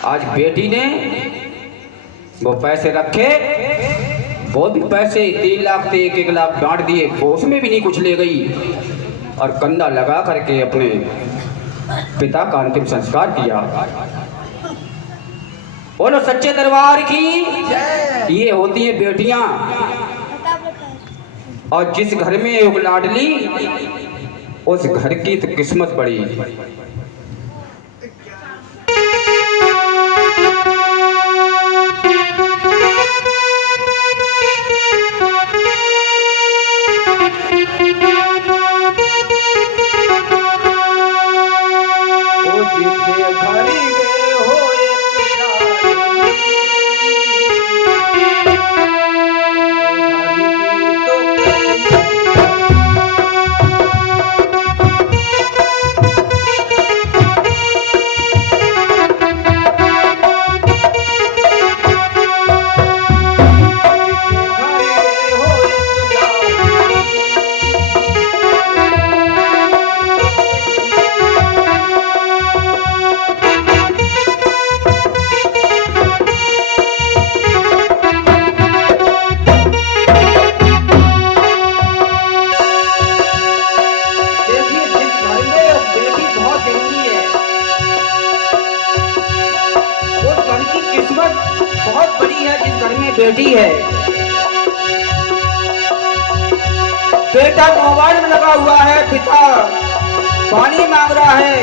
आज बेटी ने वो पैसे रखे, वो भी पैसे 3 लाख थे, 1-1 लाख बांट दिए, वो उसमें भी नहीं कुछ ले गई और कंधा लगा करके अपने पिता का अंतिम संस्कार किया। बोलो सच्चे दरबार की। ये होती है बेटियां, और जिस घर में एक लाडली, उस घर की तो किस्मत बड़ी। बहुत बड़ी है जिस घर में बेटी है। बेटा मोबाइल में लगा हुआ है, पिता पानी मांग रहा है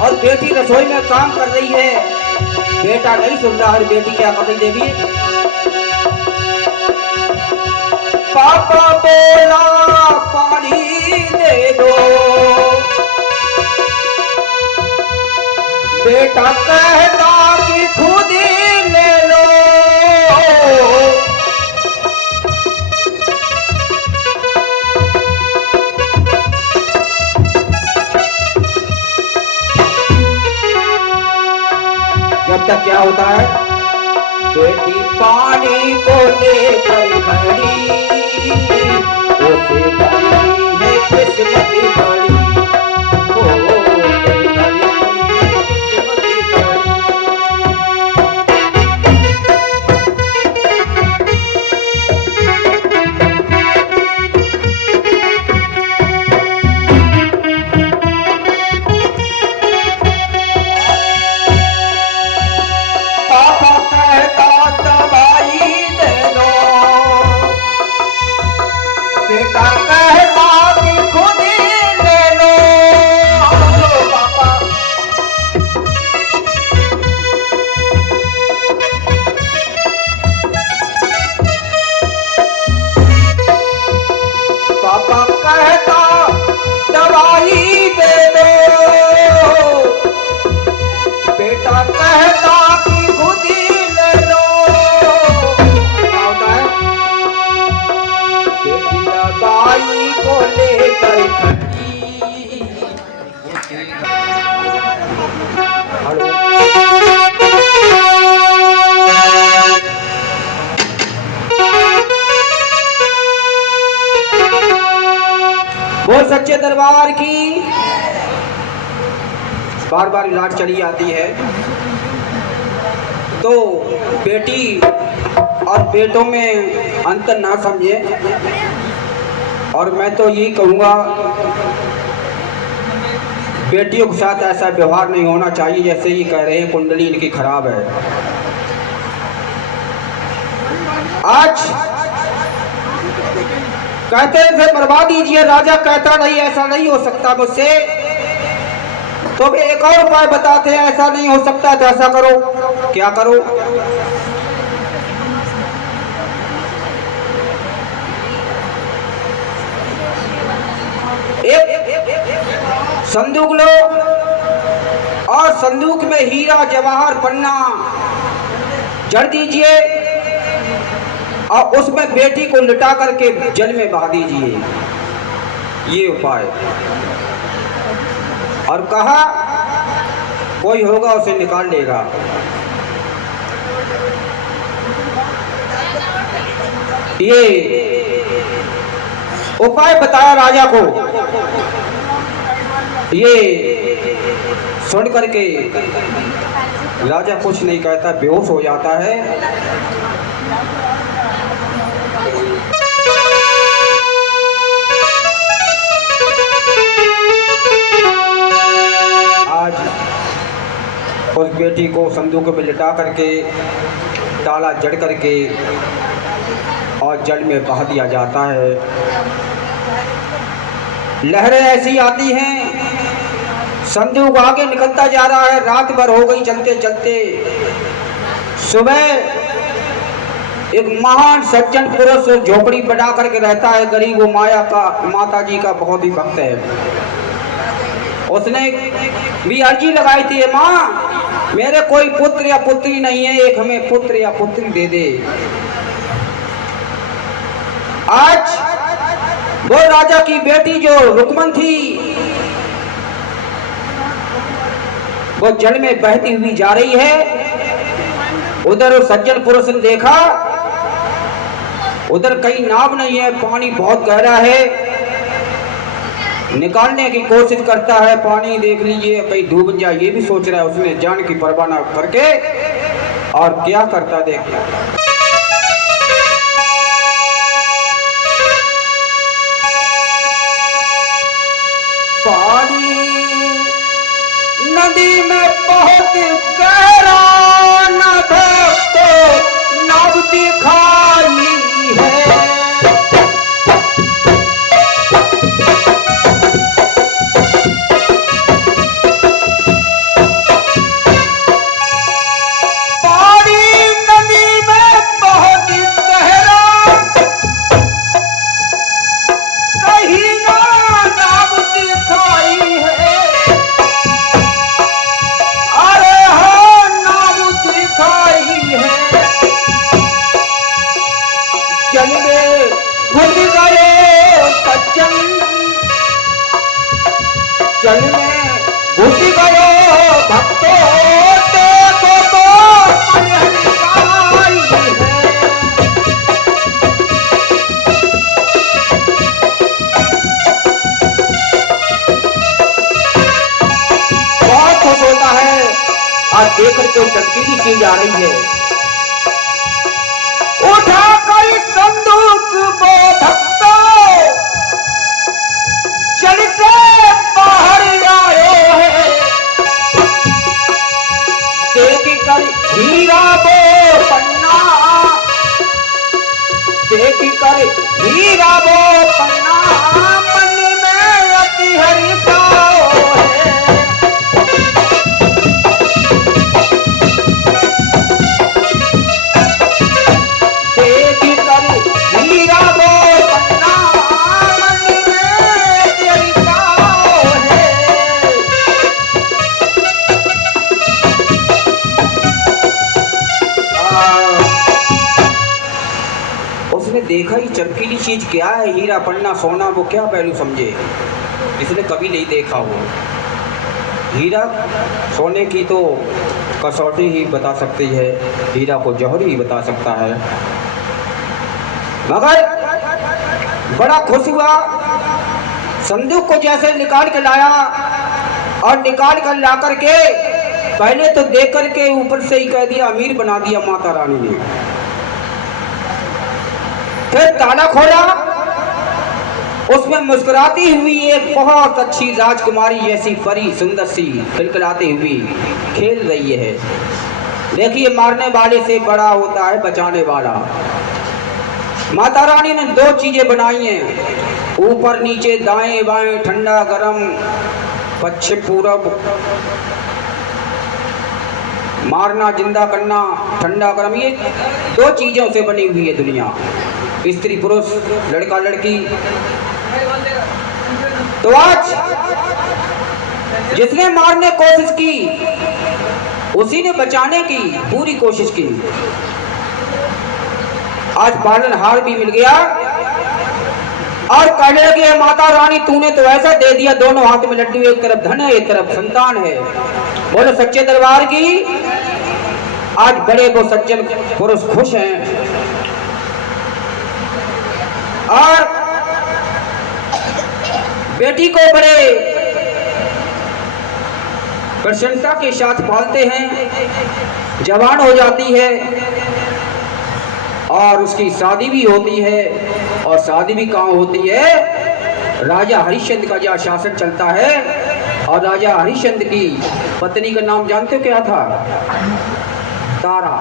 और बेटी रसोई में काम कर रही है। बेटा नहीं सुन रहा है, बेटी क्या कर रही देवी? पापा बोला पानी दे दो, बेटा कहता कि खुद ही ले लो। जब तक क्या होता है, बेटी पानी को लेकर खड़ी, उसे खड़ी है किस्मत बड़ी, ओ वो सच्चे दरबार की बार बार लाट चली आती है। तो बेटी और बेटों में अंतर ना समझे, और मैं तो यही कहूँगा बेटियों के साथ ऐसा व्यवहार नहीं होना चाहिए जैसे ये कह रहे हैं कुंडली इनकी खराब है। आज कहते थे मरवा दीजिए, राजा कहता नहीं ऐसा नहीं हो सकता मुझसे, तो भी एक और उपाय बताते हैं, ऐसा नहीं हो सकता तो ऐसा करो। क्या करो? एक संदूक लो और संदूक में हीरा जवाहर पन्ना जड़ दीजिए और उसमें बेटी को लिटा करके जल में बहा दीजिए। ये उपाय। और कहा कोई होगा उसे निकाल लेगा। ये उपाय बताया राजा को। ये सुन करके राजा कुछ नहीं कहता, बेहोश हो जाता है। आज उस बेटी को संदूक में लिटा करके डाला जड़ करके और जल में बहा दिया जाता है। लहरें ऐसी आती हैं, संदूक आगे निकलता जा रहा है। रात भर हो गई चलते चलते। सुबह एक महान सज्जन पुरुष झोपड़ी बना करके रहता है, गरीब माया का माता जी का बहुत ही भक्त है। उसने भी अर्जी लगाई थी, माँ मेरे कोई पुत्र या पुत्री नहीं है, एक हमें पुत्र या पुत्री दे दे। आज वो राजा की बेटी जो रुक्मन थी वो जल में बहती हुई जा रही है। उधर उस सज्जन पुरुष ने देखा, उधर कहीं नाव नहीं है, पानी बहुत गहरा है। निकालने की कोशिश करता है, पानी देख लीजिए कहीं डूब जाए, ये भी सोच रहा है। उसने जान की परवाह न करके और क्या करता देखिए। पानी नदी में बहुत गहरा न था, आज देखकर कोई चटकीली चीज आ रही है। उठा कर संदूक वो भक्तो चल से बाहर आयो है। देख कर हीरा वो पन्ना, देख कर हीरा वो पन्ना, मन में अति हर्षा है। देख कर हीरा वो पन्ना, मन में अति हर्षा है। उसने देखा ही चमकीली चीज क्या है, हीरा पन्ना सोना, वो क्या पहलू समझे, इसने कभी नहीं देखा। वो हीरा सोने की तो कसौटी ही बता सकती है, हीरा को जौहर ही बता सकता है। मगर बड़ा खुश हुआ, संदूक को जैसे निकाल के लाया और निकाल कर ला करके पहले तो देख करके ऊपर से ही कह दिया, अमीर बना दिया माता रानी ने। फिर ताला खोला, उसमें मुस्कुराती हुई एक बहुत अच्छी राजकुमारी जैसी परी सुंदर सी खिलखिलाती हुई खेल रही है। देखिए, मारने वाले से बड़ा होता है बचाने वाला। माता रानी ने दो चीजें बनाई हैं, ऊपर नीचे, दाएं बाएं, ठंडा गरम, पश्चिम पूरब, मारना जिंदा करना, ठंडा गरम, ये दो चीजों से बनी हुई है दुनिया, स्त्री पुरुष, लड़का लड़की। तो आज जिसने मारने कोशिश की उसी ने बचाने की पूरी कोशिश की। आज पालनहार भी मिल गया और कहने लगे, माता रानी तूने तो ऐसा दे दिया, दोनों हाथ में लड्डू, एक तरफ धन है एक तरफ संतान है। बोलो सच्चे दरबार की। आज बड़े वो सज्जन पुरुष खुश हैं और बेटी को बड़े प्रसन्नता के साथ पालते हैं, जवान हो जाती है और उसकी शादी भी होती है। और शादी भी कहाँ होती है, राजा हरिश्चंद्र का जहाँ शासन चलता है। और राजा हरिश्चंद्र की पत्नी का नाम जानते हो क्या था? तारा।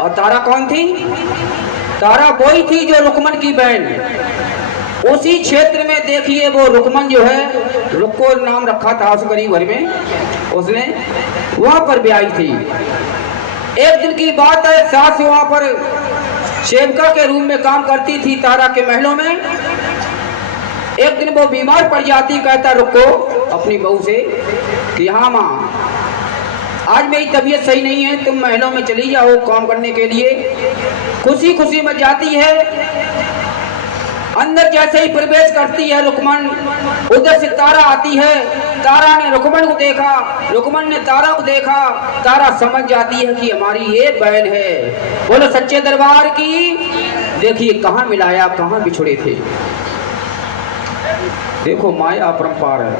और तारा कौन थी? तारा वही थी जो रुक्मन की बहन। उसी क्षेत्र में देखिए वो रुक्मन जो है, रुक्को नाम रखा था उस गरीब घर में, उसने वहां पर ब्याही थी। एक दिन की बात है, सास वहां पर सेवका के रूम में काम करती थी तारा के महलों में। एक दिन वो बीमार पड़ जाती, कहता रुको अपनी बहू से कि हाँ माँ, आज मेरी तबीयत सही नहीं है, तुम महलों में चली जाओ काम करने के लिए। खुशी खुशी में जाती है। अंदर जैसे ही प्रवेश करती है रुक्मन, उधर से तारा आती है। तारा ने रुक्मन को देखा, रुक्मन ने तारा को देखा। तारा समझ जाती है कि हमारी ये बहन है। बोलो सच्चे दरबार की। देखिए कहाँ मिलाया, कहाँ बिछड़े थे। देखो माया अपरंपार है।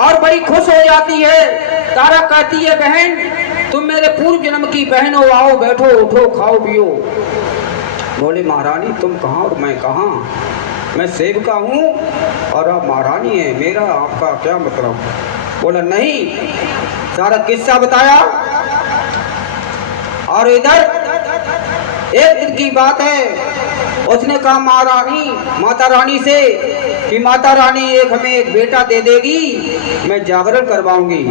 और बड़ी खुश हो जाती है। तारा कहती है, बहन तुम मेरे पूर्व जन्म की बहन हो, आओ बैठो उठो खाओ पियो। बोले महारानी तुम कहाँ और मैं कहाँ? मैं सेवका हूँ और आप महारानी है, मेरा आपका क्या मतलब? बोला नहीं, सारा किस्सा बताया। और इधर एक दिन की बात है, उसने कहा महारानी, माता रानी से कि माता रानी एक हमें एक बेटा दे देगी, मैं जागरण करवाऊंगी।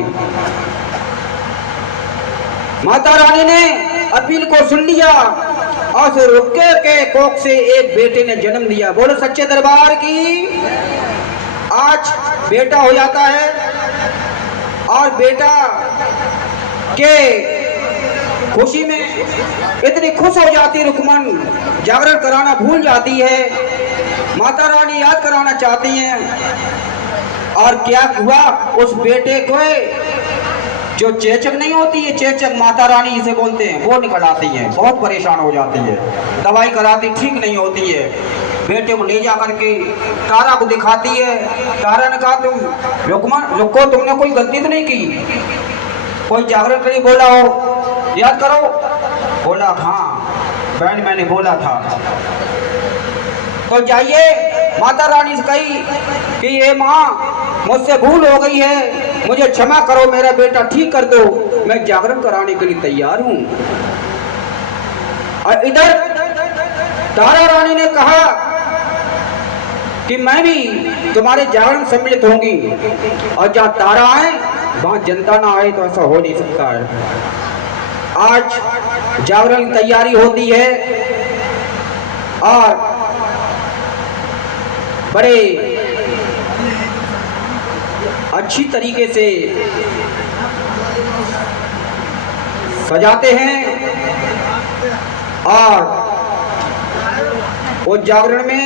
माता रानी ने अपील को सुन लिया और उस रुक्के के कोख से एक बेटे ने जन्म दिया। बोलो सच्चे दरबार की। आज बेटा हो जाता है और बेटा के खुशी में इतनी खुश हो जाती रुक्मन, जागरण कराना भूल जाती है। माता रानी याद कराना चाहती हैं। और क्या हुआ, उस बेटे को जो चेचक नहीं होती है, चेचक माता रानी जिसे बोलते हैं, वो निकल आती है। बहुत परेशान हो जाती है, दवाई कराती ठीक नहीं होती है। बेटे को ले जा करके तारा को दिखाती है। तारा ने कहा तुम रुक्मन रुको, तुमने कोई गलती तो नहीं की? कोई जागरण के लिए बोला हो, याद करो। बोला हाँ, बैंड मैंने बोला था। तो जाइए माता रानी से कही कि ये माँ मुझसे भूल हो गई है, मुझे क्षमा करो, मेरा बेटा ठीक कर दो, मैं जागरण कराने के लिए तैयार हूँ। और इधर तारा रानी ने कहा कि मैं भी तुम्हारे जागरण सम्मिलित होंगी, और जहाँ तारा आए वहां जनता ना आए, तो ऐसा हो नहीं सकता है। आज जागरण की तैयारी होती है और बड़े अच्छी तरीके से सजाते हैं, और उस जागरण में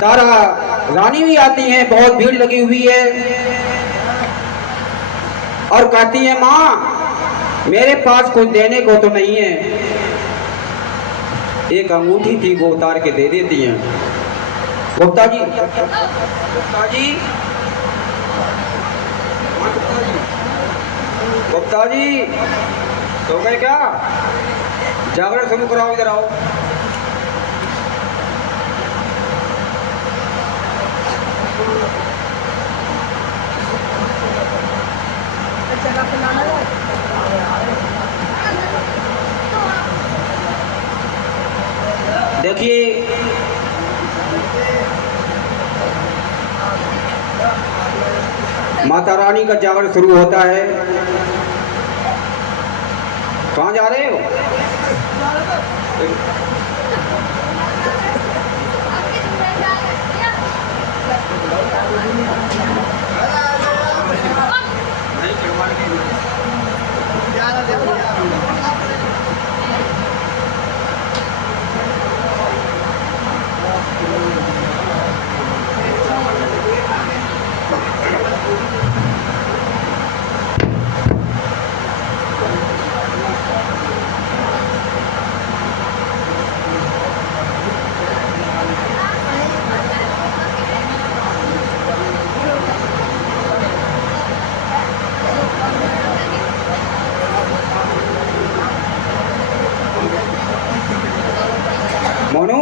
तारा रानी भी आती हैं, बहुत भीड़ लगी हुई है, और कहती है माँ मेरे पास कुछ देने को तो नहीं है। एक अंगूठी थी, वो उतार के दे देती हैं। गुप्ता जी, गुप्ता जी, गुप्ता जी, तो गए क्या? जागरण शुरू कराओ, इधर आओ। देखिए माता रानी का जागरण शुरू होता है। कहाँ जा रहे हो? मोनू,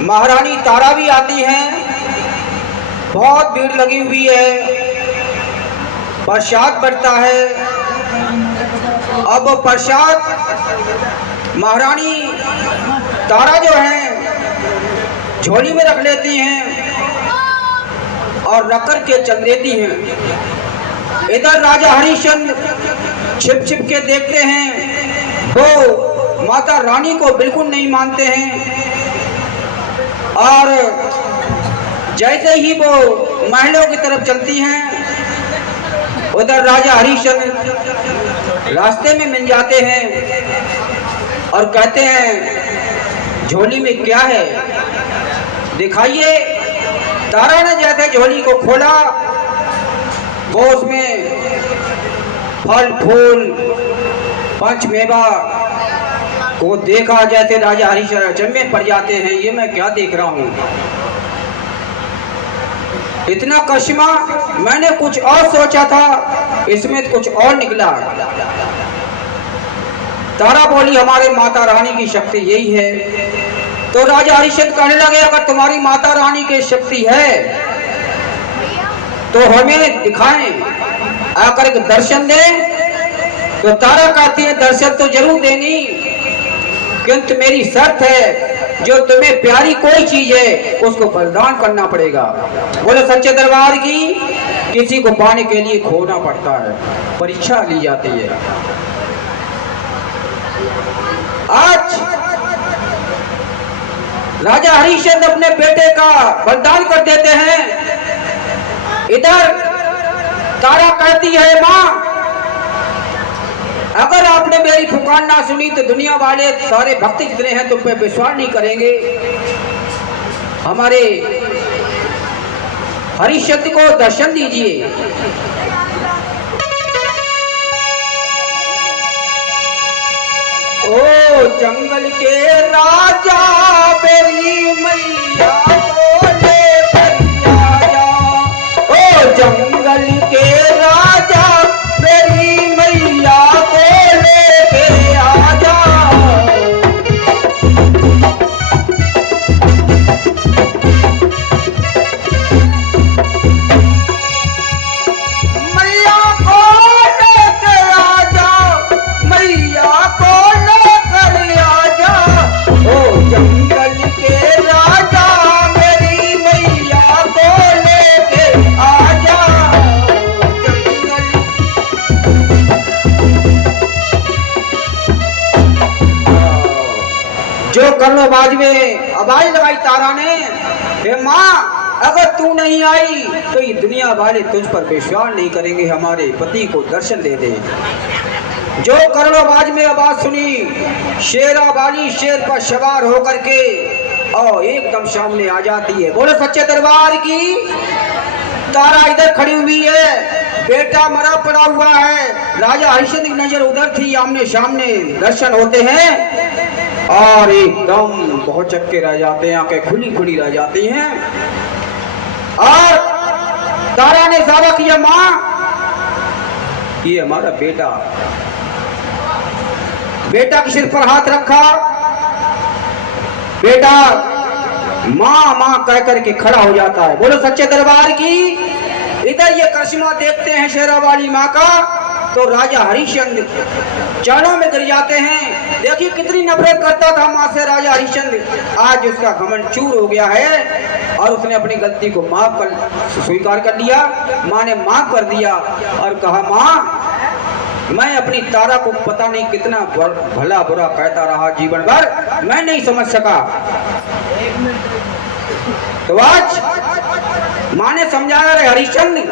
महारानी तारा भी आती हैं, बहुत भीड़ लगी हुई है, प्रसाद बढ़ता है। अब प्रसाद महारानी तारा जो है झोली में रख लेती हैं और रख कर के चल देती हैं। इधर राजा हरिश्चंद्र छिप छिप के देखते हैं, वो माता रानी को बिल्कुल नहीं मानते हैं, और जैसे ही वो महलों की तरफ चलती हैं, उधर राजा हरिश्चंद्र रास्ते में मिल जाते हैं और कहते हैं झोली में क्या है, दिखाइए। तारा ने जैसे झोली को खोला, वो उसमें फल फूल पंचमेवा को देखा, जैसे राजा हरिश्चंद्र अचंभे पड़ जाते हैं, ये मैं क्या देख रहा हूँ, इतना कश्मा, मैंने कुछ और सोचा था, इसमें कुछ और निकला। तारा बोली हमारे माता रानी की शक्ति यही है। तो राजा हरिश्चंद्र कहने लगे अगर तुम्हारी माता रानी की शक्ति है तो हमें दिखाएं, आकर एक दर्शन दें। तो तारा कहती है दर्शन तो जरूर देंगी, किंतु मेरी शर्त है, जो तुम्हें प्यारी कोई चीज है उसको बलिदान करना पड़ेगा। बोले सच्चे दरबार की, किसी को पाने के लिए खोना पड़ता है, परीक्षा ली जाती है। आज राजा हरिश्चंद्र अपने बेटे का बलिदान कर देते हैं। इधर तारा कहती है माँ अगर आपने मेरी पुकार ना सुनी तो दुनिया वाले सारे भक्त जितने हैं तुम पे विश्वास नहीं करेंगे। हमारे हरिश्चंद्र को दर्शन दीजिए। ओ जंगल के राजा मेरी मैया को लेकर आजा, ओ जंगल के राजा मेरी मैया को लेकर आजा। मैया को लेकर आजा, मैया को लेकर आजा, ओ जंगल के राजा मेरी मैया को लेकर आजा। जंगल जो कर्णबाज में आवाज लगाई तारा ने, हे माँ अगर तू नहीं आई तो ये दुनिया वाले तुझ पर विश्वास नहीं करेंगे, हमारे पति को दर्शन दे दे। जो कर्णबाज में आवाज सुनी, शेरा वाली शेर पर सवार होकर के और एकदम सामने आ जाती है। बोलो सच्चे दरबार की। तारा इधर खड़ी हुई है, बेटा मरा पड़ा हुआ है, राजा हरिश्चंद्र की नजर उधर थी, आमने सामने दर्शन होते हैं और एकदम बहुत चक्के रह जाते हैं, आंखें खुली खुली रह जाती हैं। और तारा ने इशारा किया, माँ ये हमारा बेटा। बेटा के सिर पर हाथ रखा, बेटा माँ माँ कह करके खड़ा हो जाता है। बोलो सच्चे दरबार की। इधर ये करिश्मा देखते हैं शेरा वाली माँ का, तो राजा हरिश्चंद्र चरणों में गिर जाते हैं। देखिए कितनी नफरत करता था माँ से राजा हरिश्चंद्र, आज उसका घमंड चूर हो गया है और उसने अपनी गलती को माफ कर स्वीकार कर लिया। माँ ने माफ कर दिया और कहा, माँ मैं अपनी तारा को पता नहीं कितना भला बुरा कहता रहा जीवन भर, मैं नहीं समझ सका। तो आज माँ ने समझाया, रे हरिश्चंद्र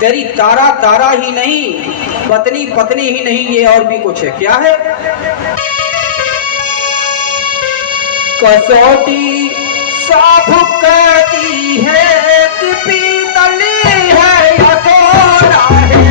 तेरी तारा तारा ही नहीं, पत्नी पत्नी ही नहीं, ये और भी कुछ है। क्या है? कसौटी साफ कहती है कि पीतल है या सोना है।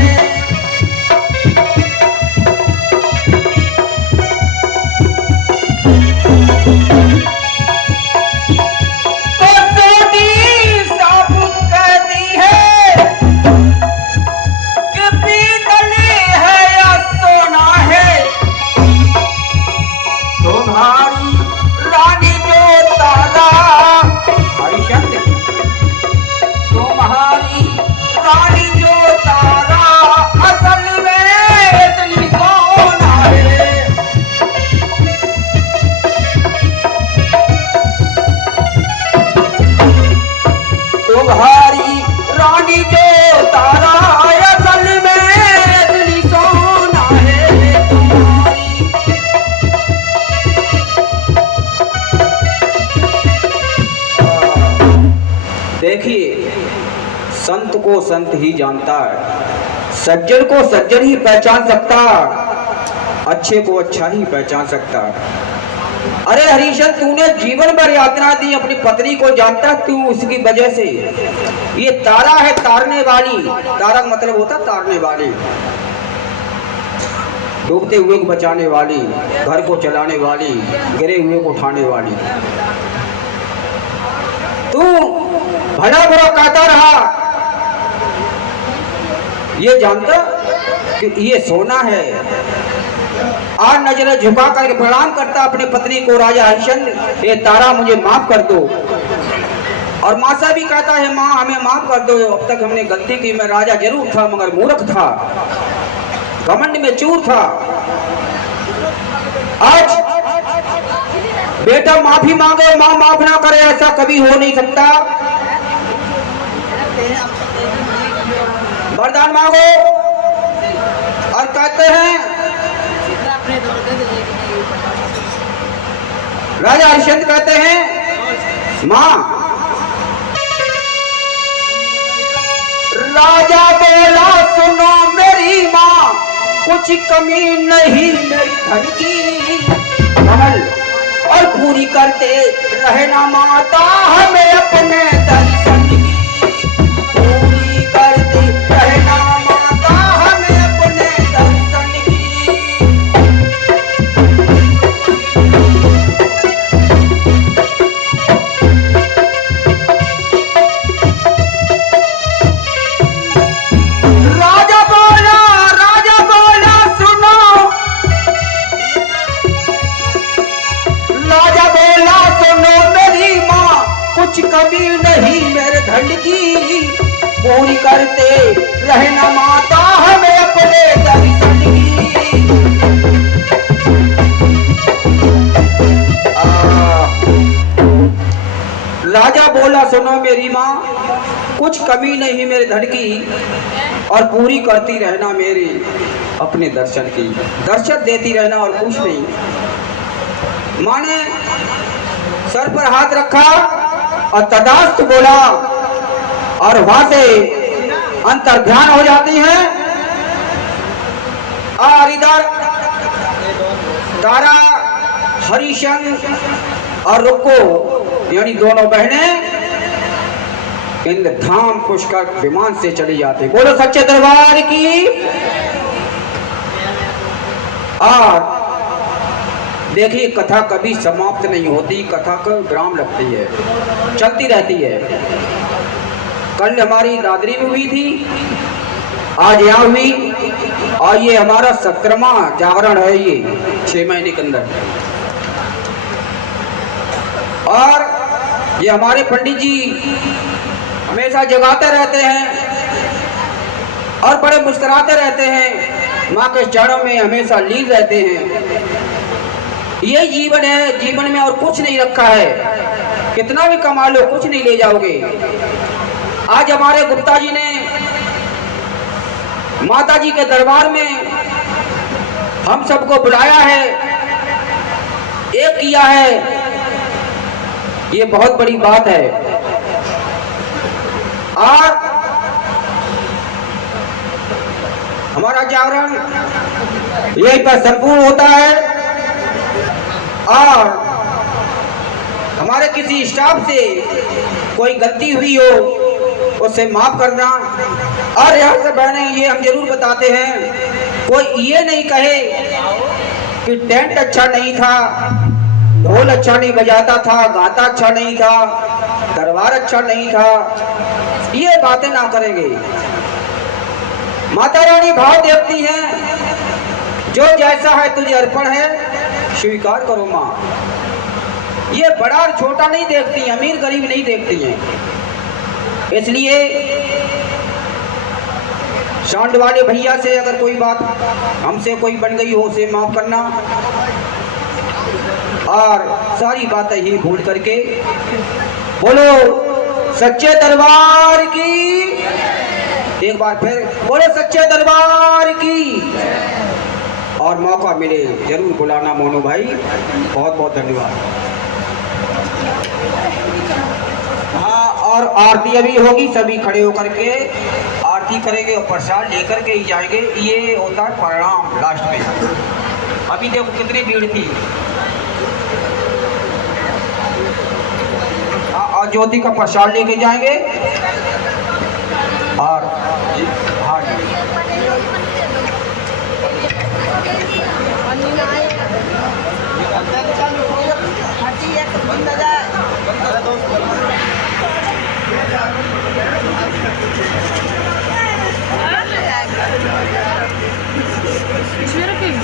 देखिए संत को संत ही जानता है, सज्जन को सज्जन ही पहचान सकता, अच्छे को अच्छा ही पहचान सकता। अरे हरिश्चंद्र तूने जीवन भर यातना दी, अपनी पत्नी को जानता तू उसकी वजह से। ये तारा है तारने वाली, तारा का मतलब होता तारने वाली, डूबते हुए को बचाने वाली, घर को चलाने वाली, गिरे हुए को उठाने वाली। तू भला बुरा कहता रहा, ये जानता कि ये सोना है। आज नजरें झुका करके प्रणाम करता अपनी पत्नी को राजा हरिश्चंद्र, ये तारा मुझे माफ कर दो। और मासा भी कहता है, माँ हमें माफ कर दो, अब तक हमने गलती की, मैं राजा जरूर था मगर मूर्ख था, घमंड में चूर था। आज बेटा माफी मांगे, माँ माफ ना करे, ऐसा कभी हो नहीं सकता। वरदान मांगो और कहते हैं, राजा हरिश्चंद्र कहते हैं, मां राजा बोला सुनो मेरी मां, कुछ कमी नहीं मेरी धन की। कमल और पूरी करते रहना माता हमें अपने दर्शन की, पूरी करते रहना माता हमें अपने दर्शन की। राजा बोला सुनो, राजा बोला सुनो मेरी माँ, कुछ कमी नहीं मेरे धन की, पूरी करते रहना माता हमें अपने दर्शन की। राजा बोला सुनो मेरी माँ, कुछ कमी नहीं मेरे धन की, और पूरी करती रहना मेरे अपने दर्शन की, दर्शन देती रहना और कुछ नहीं। माँ ने सर पर हाथ रखा और तदास्त बोला, और वहां से अंतर ध्यान हो जाती है। और इधर तारा, हरिशन और रुको यानी दोनों बहनें इंद्र धाम पुष्कर विमान से चली जाती। बोलो सच्चे दरबार की। और देखिए कथा कभी समाप्त नहीं होती, कथा को विराम लगती है, चलती रहती है। कल हमारी दादरी में हुई थी, आज यहाँ हुई, और ये हमारा 17वां जागरण है, ये 6 महीने के अंदर। और ये हमारे पंडित जी हमेशा जगाते रहते हैं और बड़े मुस्कुराते रहते हैं, माँ के चरणों में हमेशा लीन रहते हैं। ये जीवन है, जीवन में और कुछ नहीं रखा है, कितना भी कमा लो कुछ नहीं ले जाओगे। आज हमारे गुप्ता जी ने माता जी के दरबार में हम सबको बुलाया है, एक किया है, ये बहुत बड़ी बात है। और हमारा जागरण यहीं पर संपूर्ण होता है। और हमारे किसी स्टाफ से कोई गलती हुई हो उसे माफ करना। और यहाँ से बहने ये हम जरूर बताते हैं, कोई ये नहीं कहे कि टेंट अच्छा नहीं था, ढोल अच्छा नहीं बजाता था, गाता अच्छा नहीं था, दरबार अच्छा नहीं था, ये बातें ना करेंगे। माता रानी भाव देखती हैं, जो जैसा है तुझे अर्पण है, स्वीकार करो माँ। ये बड़ा और छोटा नहीं देखती, अमीर गरीब नहीं देखती हैं। इसलिए सांड वाले भैया से अगर कोई बात हमसे कोई बन गई हो उसे माफ करना, और सारी बातें ही भूल करके बोलो सच्चे दरबार की। एक बार फिर बोलो सच्चे दरबार की। और मौका मिले जरूर बुलाना मोनू भाई, बहुत बहुत धन्यवाद। हाँ, और आरती अभी होगी, सभी खड़े होकर के आरती करेंगे और प्रसाद लेकर के ही जाएंगे। ये होता है परिणाम लास्ट में। अभी देखो कितनी भीड़ थी। और ज्योति का प्रसाद लेके जाएंगे। और हाँ इसमें रखेंगे।